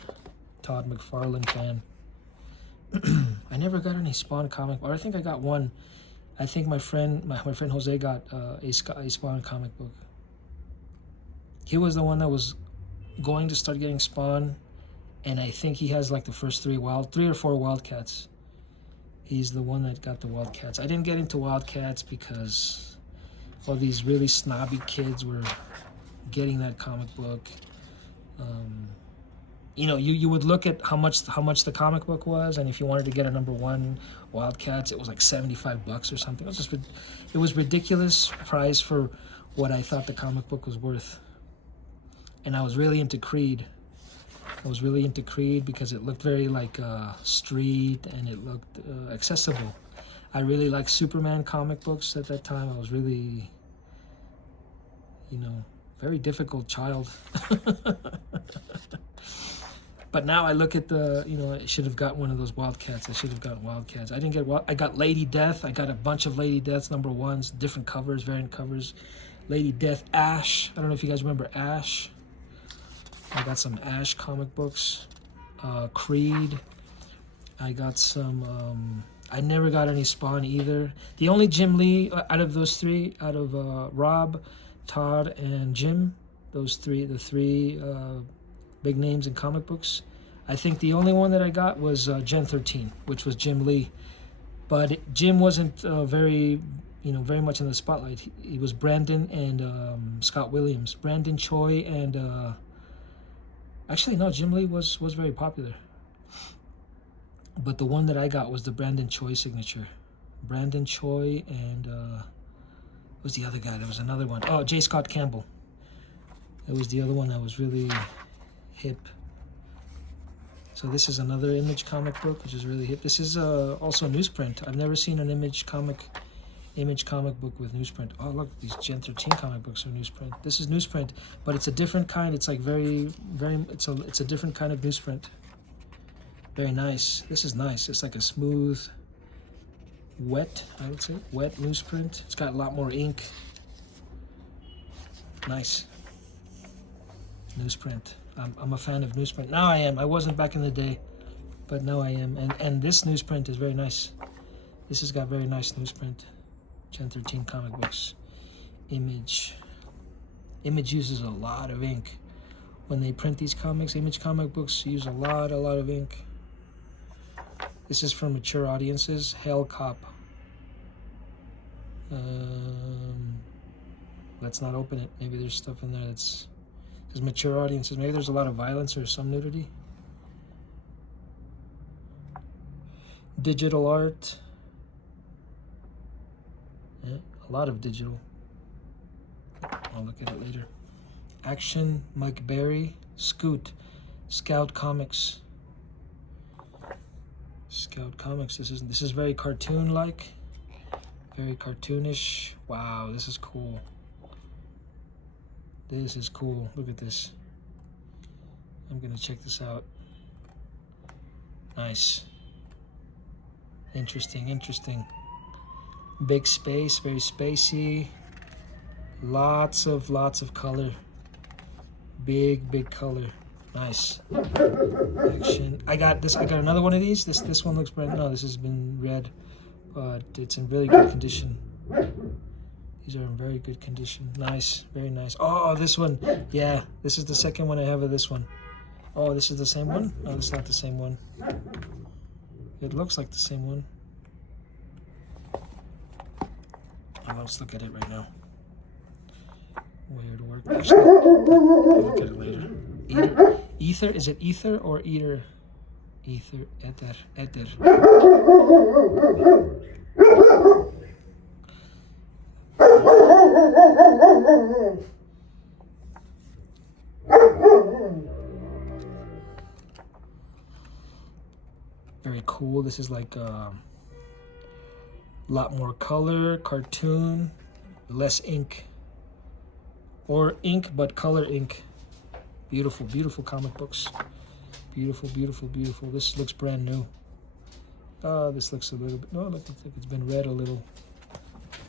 Todd McFarlane fan. I never got any Spawn comic, or I think I got one. I think my friend Jose got a Spawn comic book. He was the one that was going to start getting Spawn, and I think he has like the first three or four Wildcats. He's the one that got the Wildcats. I didn't get into Wildcats because all these really snobby kids were getting that comic book. You know, you would look at how much the comic book was, and if you wanted to get a #1 Wildcats, it was like $75 or something. It was ridiculous price for what I thought the comic book was worth. And I was really into Creed. Because it looked very like street, and it looked accessible. I really liked Superman comic books at that time. I was really, you know, very difficult child. But now I look at the, you know, I should have got one of those Wildcats. I should have gotten Wildcats. I didn't get, I got Lady Death. I got a bunch of Lady Deaths #1s, different covers, variant covers. Lady Death, Ash. I don't know if you guys remember Ash. I got some Ash comic books. Creed. I got some, I never got any Spawn either. The only Jim Lee out of those three, out of Rob, Todd, and Jim, the three big names in comic books, I think the only one that I got was Gen 13, which was Jim Lee. But Jim wasn't very much in the spotlight. He was Brandon and Scott Williams. Brandon Choi and actually no, Jim Lee was very popular. But the one that I got was the Brandon Choi signature. Brandon Choi and what was the other guy? There was another one. Oh, J. Scott Campbell. That was the other one that was really hip. So this is another Image comic book, which is really hip. This is also newsprint. I've never seen an Image comic book with newsprint. Oh look, these Gen 13 comic books are newsprint. This is newsprint, but it's a different kind. It's like it's a different kind of newsprint. Very nice. This is nice. It's like a smooth, wet, I would say, wet newsprint. It's got a lot more ink. Nice. Newsprint. I'm a fan of newsprint. Now I am. I wasn't back in the day, but now I am. And this newsprint is very nice. This has got very nice newsprint. Gen 13 comic books. Image uses a lot of ink. When they print these comics, Image comic books use a lot of ink. This is for mature audiences. Hell Cop. Let's not open it. Maybe there's stuff in there that's mature audiences. Maybe there's a lot of violence or some nudity. Digital art. Yeah, a lot of digital. I'll look at it later. Action, Mike Berry, Scoot, Scout Comics. Scout Comics. This is very cartoon-like, very cartoonish. Wow, this is cool. This is cool. Look at this. I'm gonna check this out. Nice. Interesting. Big space, very spacey. Lots of color. Big color. Nice. Action. I got another one of these. This one looks brand new. No, this has been read, but it's in really good condition. These are in very good condition. Nice, very nice. Oh, this one. Yeah, this is the second one I have of this one. Oh, this is the same one? No, it's not the same one. It looks like the same one. Oh, let's look at it right now. Weird work. Actually, I'll look at it later. Ether? Is it ether or eater? Ether. Ether. Very cool. This is like a lot more color, cartoon, less ink. Or ink, but color ink. Beautiful, beautiful comic books. Beautiful, beautiful, beautiful. This looks brand new. This looks a little bit, no, look, I think it's been read a little.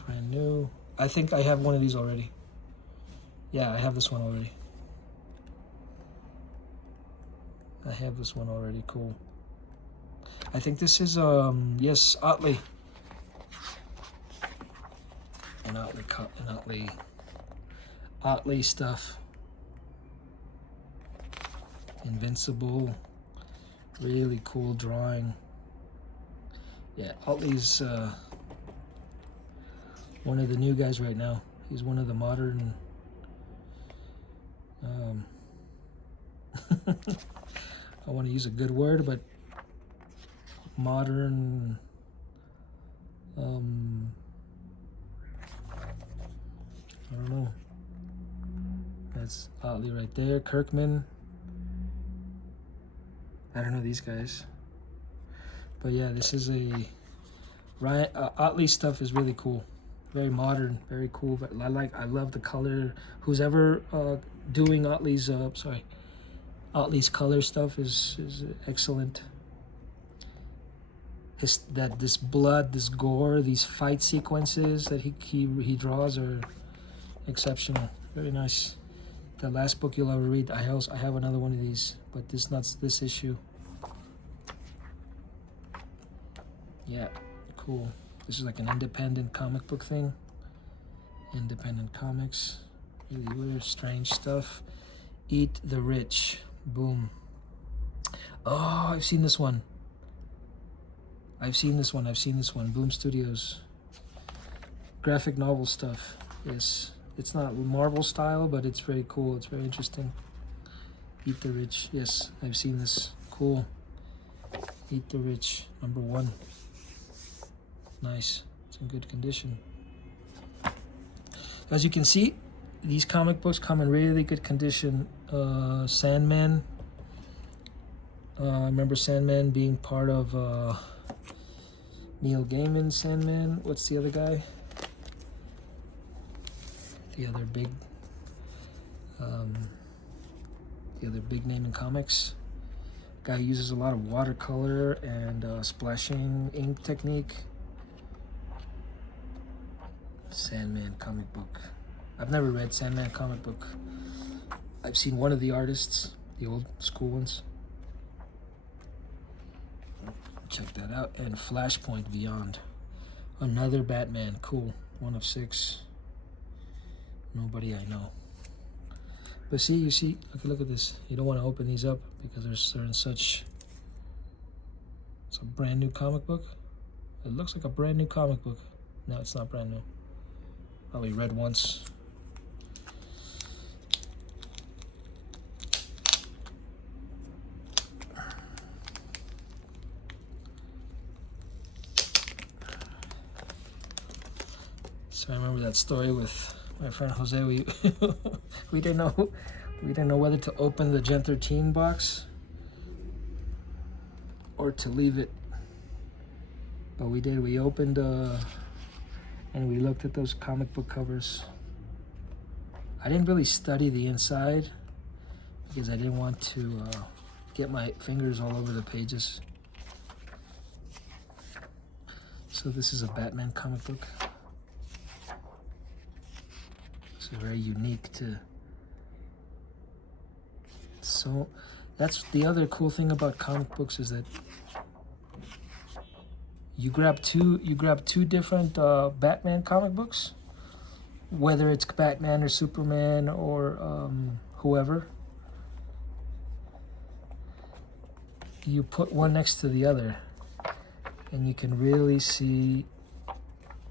Brand new. I think I have one of these already. Yeah, I have this one already. I have this one already. Cool. I think this is yes, Otley. And Otley stuff. Invincible. Really cool drawing. Yeah, Otley's one of the new guys right now. He's one of the modern I want to use a good word, but modern I don't know. That's Otley right there. Kirkman. I don't know these guys. But yeah, this is a Ryan Otley stuff is really cool. Very modern, very cool. But I love the color. Who's ever doing Otley's Otley's color stuff is excellent. This blood, this gore, these fight sequences that he draws are exceptional. Very nice. The last book you'll ever read. I have another one of these, but this issue. Yeah, cool. This is like an independent comic book thing. Independent comics. Really weird, strange stuff. Eat the Rich. Boom. Oh, I've seen this one. I've seen this one. Boom Studios. Graphic novel stuff. Yes. It's not Marvel style, but it's very cool. It's very interesting. Eat the Rich. Yes, I've seen this. Cool. Eat the Rich. #1. Nice. It's in good condition. As you can see, these comic books come in really good condition. Sandman. I remember Sandman being part of Neil Gaiman's Sandman. What's the other guy? The other big name in comics. Guy who uses a lot of watercolor and splashing ink technique. Sandman comic book. I've never read Sandman comic book. I've seen one of the artists, the old school ones. Check that out. And Flashpoint Beyond. Another Batman. Cool. 1 of 6. Nobody I know. But see, you see, okay, look at this. You don't want to open these up because they're in such. It's a brand new comic book. It looks like a brand new comic book. No, it's not brand new. Probably read once. So I remember that story with my friend Jose. We didn't know whether to open the Gen 13 box or to leave it, but we did. We opened and we looked at those comic book covers. I didn't really study the inside because I didn't want to get my fingers all over the pages. So this is a Batman comic book. It's very unique to. So that's the other cool thing about comic books is that you grab two different Batman comic books, whether it's Batman or Superman or whoever. You put one next to the other, and you can really see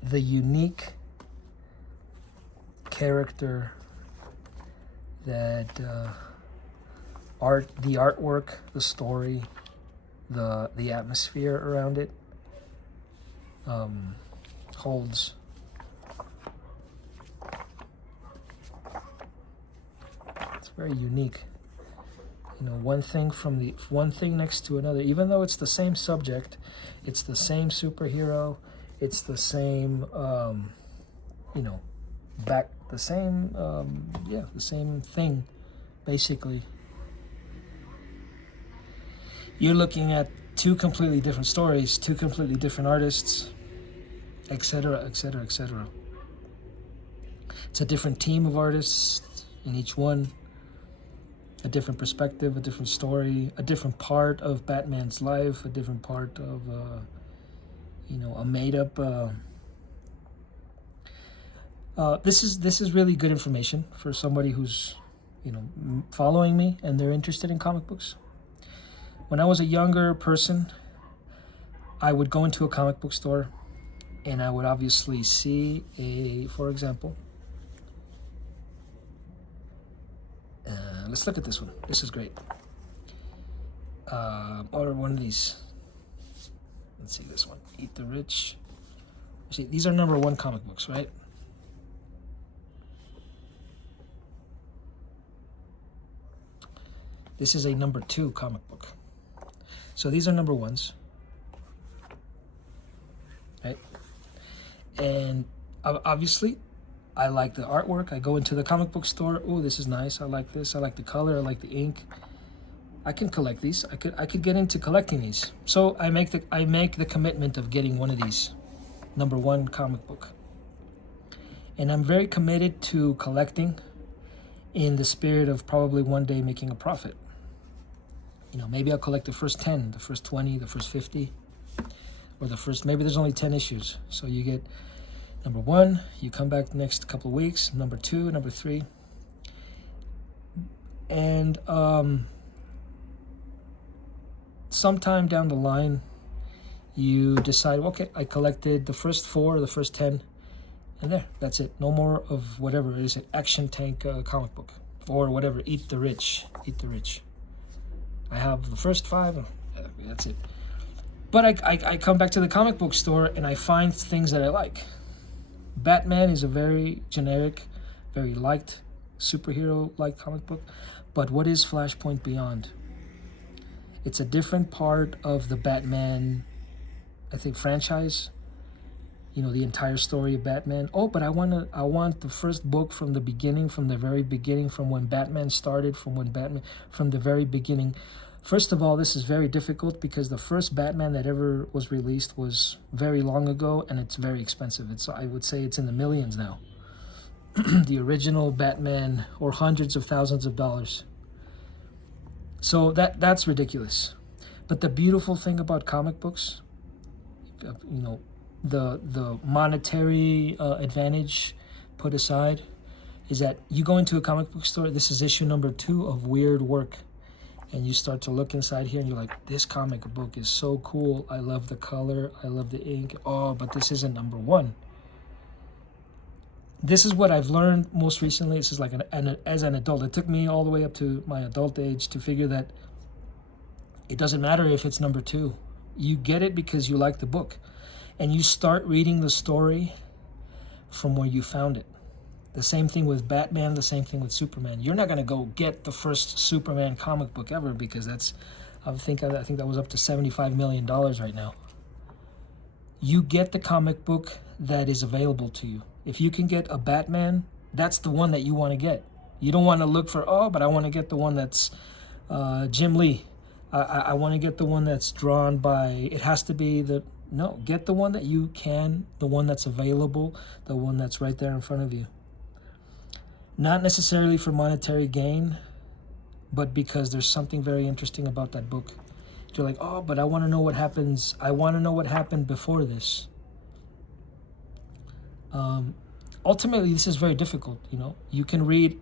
the unique character that the artwork, the story, the atmosphere around it holds. It's very unique. You know, one thing next to another, even though it's the same subject, it's the same superhero, it's the same, the same thing, basically. you're looking at two completely different stories, two completely different artists, etc., etc., etc. It's a different team of artists in each one, a different perspective, a different story, a different part of Batman's life, a different part of, a made-up. This is really good information for somebody who's, following me and they're interested in comic books. When I was a younger person, I would go into a comic book store and I would obviously see for example, let's look at this one. This is great. Or one of these. Let's see this one. Eat the Rich. See, these are number 1 comic books, right? This is a number 2 comic book. So these are number 1s, right? And obviously, I like the artwork. I go into the comic book store. Oh, this is nice. I like this. I like the color. I like the ink. I can collect these. I could get into collecting these. So I make the commitment of getting one of these, number 1 comic book. And I'm very committed to collecting in the spirit of probably one day making a profit. Maybe I'll collect the first 10, the first 20, the first 50, or maybe there's only 10 issues. So you get number 1, you come back the next couple of weeks, number 2, number 3. And sometime down the line, you decide, okay, I collected the first 4 or the first 10, and that's it. No more of whatever it is, an Action Tank comic book, or whatever, Eat the Rich. I have the first 5, that's it. But I come back to the comic book store and I find things that I like. Batman is a very generic, very liked, superhero-like comic book. But what is Flashpoint Beyond? It's a different part of the Batman, I think, franchise. The entire story of Batman. Oh, but I want the first book from the beginning, from the very beginning, from when Batman started, from the very beginning. First of all, this is very difficult because the first Batman that ever was released was very long ago, and it's very expensive. I would say it's in the millions now. The original Batman, or hundreds of thousands of dollars. So that's ridiculous. But the beautiful thing about comic books, the monetary advantage put aside, is that you go into a comic book store. This is issue number 2 of Weird Work. And you start to look inside here and you're like, this comic book is so cool. I love the color. I love the ink. Oh, but this isn't number 1. This is what I've learned most recently. This is like as an adult. It took me all the way up to my adult age to figure that it doesn't matter if it's number 2. You get it because you like the book. And you start reading the story from where you found it. The same thing with Batman, the same thing with Superman. You're not going to go get the first Superman comic book ever because I think that was up to $75 million right now. You get the comic book that is available to you. If you can get a Batman, that's the one that you want to get. You don't want to look for, but I want to get the one that's Jim Lee. I want to get the one that's drawn by, it has to be no, get the one that you can, the one that's available, the one that's right there in front of you. Not necessarily for monetary gain, but because there's something very interesting about that book. You're like, but I want to know what happens. I want to know what happened before this. Ultimately, this is very difficult. You can read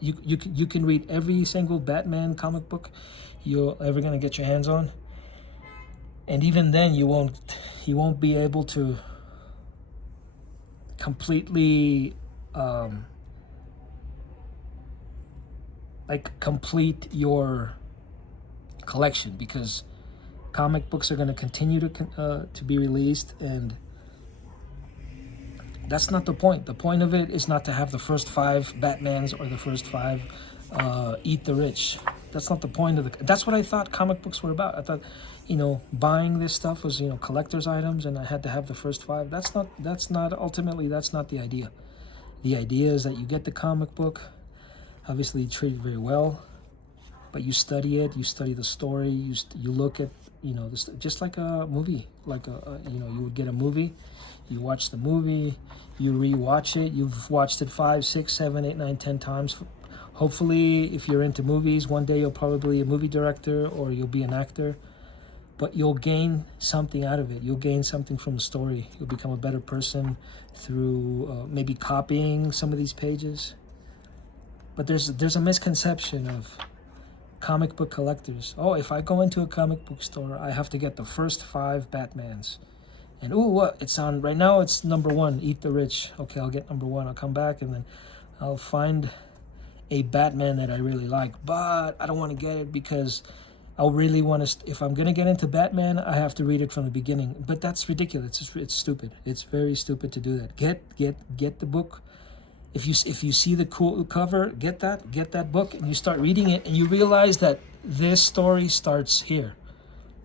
you can read every single Batman comic book you're ever gonna get your hands on, and even then, you won't be able to completely complete your collection, because comic books are going to continue to be released, and that's not the point. The point of it is not to have the first 5 Batmans or the first 5 Eat the Rich. That's not the point of that's what I thought comic books were about. I thought, buying this stuff was, collector's items, and I had to have the first 5. That's not ultimately, that's not the idea. The idea is that you get the comic book, obviously treated very well, but you study it, you study the story, you look at, this just like a movie, like you would get a movie, you watch the movie, you rewatch it, you've watched it 5, 6, 7, 8, 9, 10 times. Hopefully, if you're into movies, one day you'll probably be a movie director or you'll be an actor, but you'll gain something out of it. You'll gain something from the story. You'll become a better person through maybe copying some of these pages. But there's a misconception of comic book collectors. Oh, if I go into a comic book store, I have to get the first 5 Batmans. And what? It's on right now. It's number 1. Eat the Rich. Okay, I'll get number 1. I'll come back and then I'll find a Batman that I really like. But I don't want to get it because I really want to. If I'm gonna get into Batman, I have to read it from the beginning. But that's ridiculous. It's stupid. It's very stupid to do that. Get the book. If you see the cool cover, get that book, and you start reading it, and you realize that this story starts here,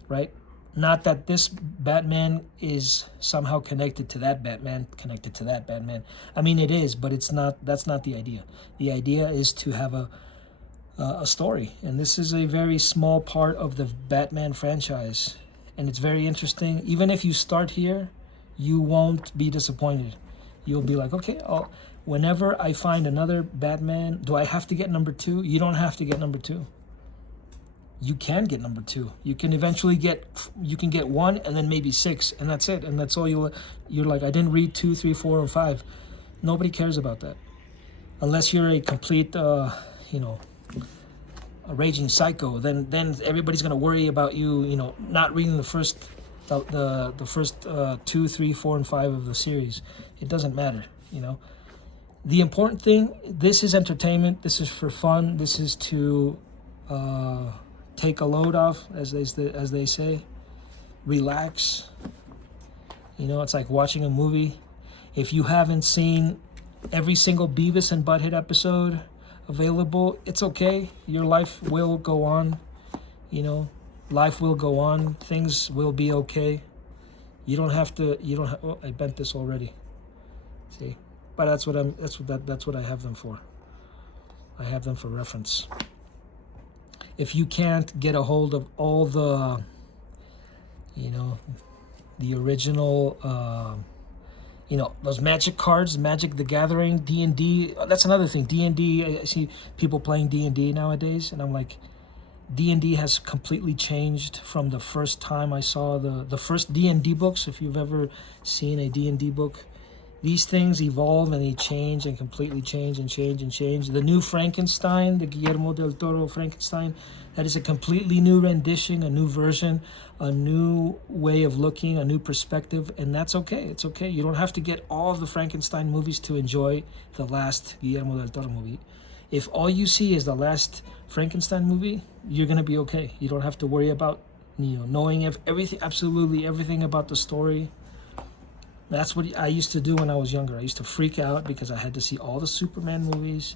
right? Not that this Batman is somehow connected to that Batman, connected to that Batman. I mean, it is, but it's not. That's not the idea. The idea is to have a story, and this is a very small part of the Batman franchise, and it's very interesting. Even if you start here, you won't be disappointed. You'll be like, okay, whenever I find another Batman, do I have to get number 2? You don't have to get number 2. You can get number 2. You can eventually get 1 and then maybe 6, and that's it. And that's all you're like, I didn't read 2, 3, 4, and 5. Nobody cares about that. Unless you're a complete, a raging psycho, then everybody's gonna worry about you, not reading the first 2, 3, 4, and 5 of the series. It doesn't matter, The important thing, this is entertainment. This is for fun. This is to take a load off, as they say. Relax. It's like watching a movie. If you haven't seen every single Beavis and Butthead episode available, it's okay. Your life will go on. Life will go on. Things will be okay. You don't have to. Oh, I bent this already. See, but that's what I have them for. I have them for reference. If you can't get a hold of all the, the original, those magic cards, Magic the Gathering, D&D. That's another thing. D&D. I see people playing D&D nowadays, and I'm like, D&D has completely changed from the first time I saw the first D&D books. If you've ever seen a D&D book, these things evolve and they change and completely change and change and change. The new Frankenstein, the Guillermo del Toro Frankenstein, that is a completely new rendition, a new version, a new way of looking, a new perspective, and that's okay. It's okay. You don't have to get all of the Frankenstein movies to enjoy the last Guillermo del Toro movie. If all you see is the last Frankenstein movie, you're going to be okay. You don't have to worry about, knowing absolutely everything about the story. That's what I used to do when I was younger. I used to freak out because I had to see all the Superman movies.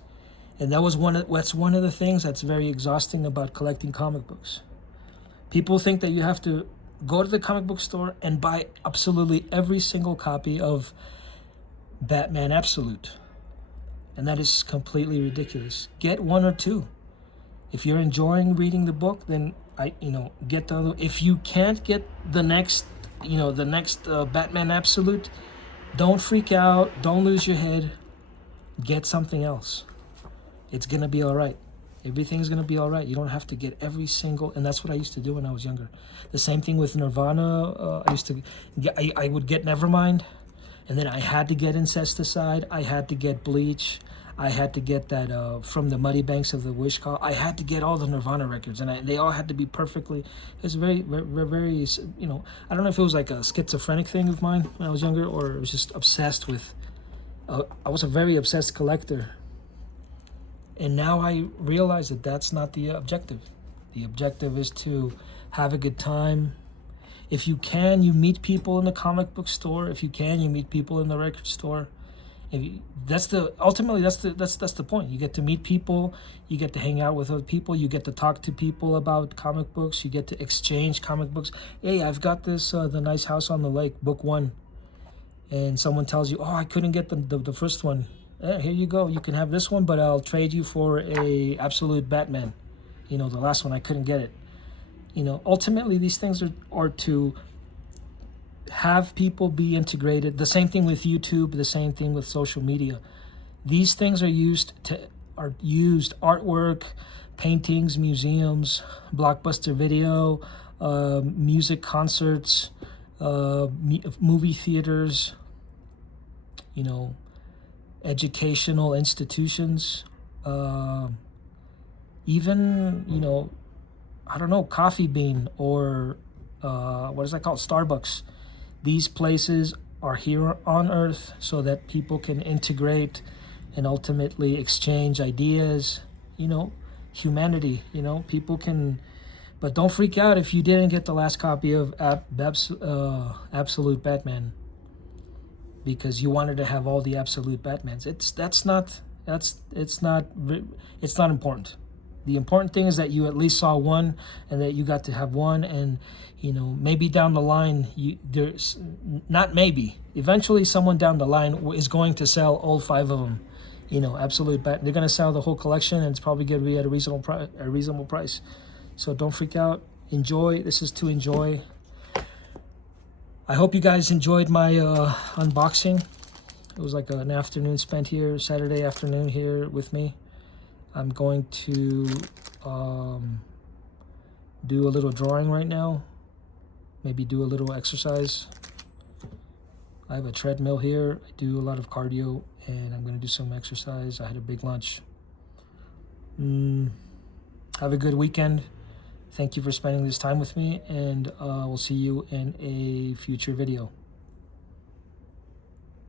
And that's one of the things that's very exhausting about collecting comic books. People think that you have to go to the comic book store and buy absolutely every single copy of Batman Absolute. And that is completely ridiculous. Get 1 or 2. If you're enjoying reading the book, then get the other. If you can't get the next Batman Absolute, don't freak out. Don't lose your head. Get something else. It's going to be all right. Everything's going to be all right. You don't have to get every single, and that's what I used to do when I was younger. The same thing with Nirvana. I would get Nevermind, and then I had to get Incesticide. I had to get Bleach. I had to get that From the Muddy Banks of the Wish Call. I had to get all the Nirvana records, and they all had to be perfectly. It was very, very, very, I don't know if it was like a schizophrenic thing of mine when I was younger, or it was just obsessed with. I was a very obsessed collector, and now I realize that that's not the objective. The objective is to have a good time. If you can, you meet people in the comic book store. If you can, you meet people in the record store. That's the point. You get to meet people, you get to hang out with other people, you get to talk to people about comic books, you get to exchange comic books. Hey, I've got this The Nice House on the Lake, book 1, and someone tells you, I couldn't get the first one. Here you go, you can have this one, but I'll trade you for a Absolute Batman. You know, the last one I couldn't get it. You know, ultimately these things are to have people be integrated. The same thing with YouTube, the same thing with social media. These things are used artwork, paintings, museums, blockbuster video, music concerts, movie theaters, you know, educational institutions, even, you know, I don't know, Coffee Bean or what is that called? Starbucks. These places are here on Earth so that people can integrate and ultimately exchange ideas, you know, humanity, you know, people can, but don't freak out if you didn't get the last copy of Absolute Batman because you wanted to have all the Absolute Batmans. It's not important. The important thing is that you at least saw one and that you got to have one, and you know, maybe down the line, eventually someone down the line is going to sell all 5 of them. You know, Absolute Bat. They're going to sell the whole collection, and it's probably going to be at a reasonable price. So don't freak out. Enjoy. This is to enjoy. I hope you guys enjoyed my unboxing. It was like an afternoon spent here, Saturday afternoon here with me. I'm going to do a little drawing right now. Maybe do a little exercise. I have a treadmill here. I do a lot of cardio, and I'm going to do some exercise. I had a big lunch. Have a good weekend. Thank you for spending this time with me, and we'll see you in a future video.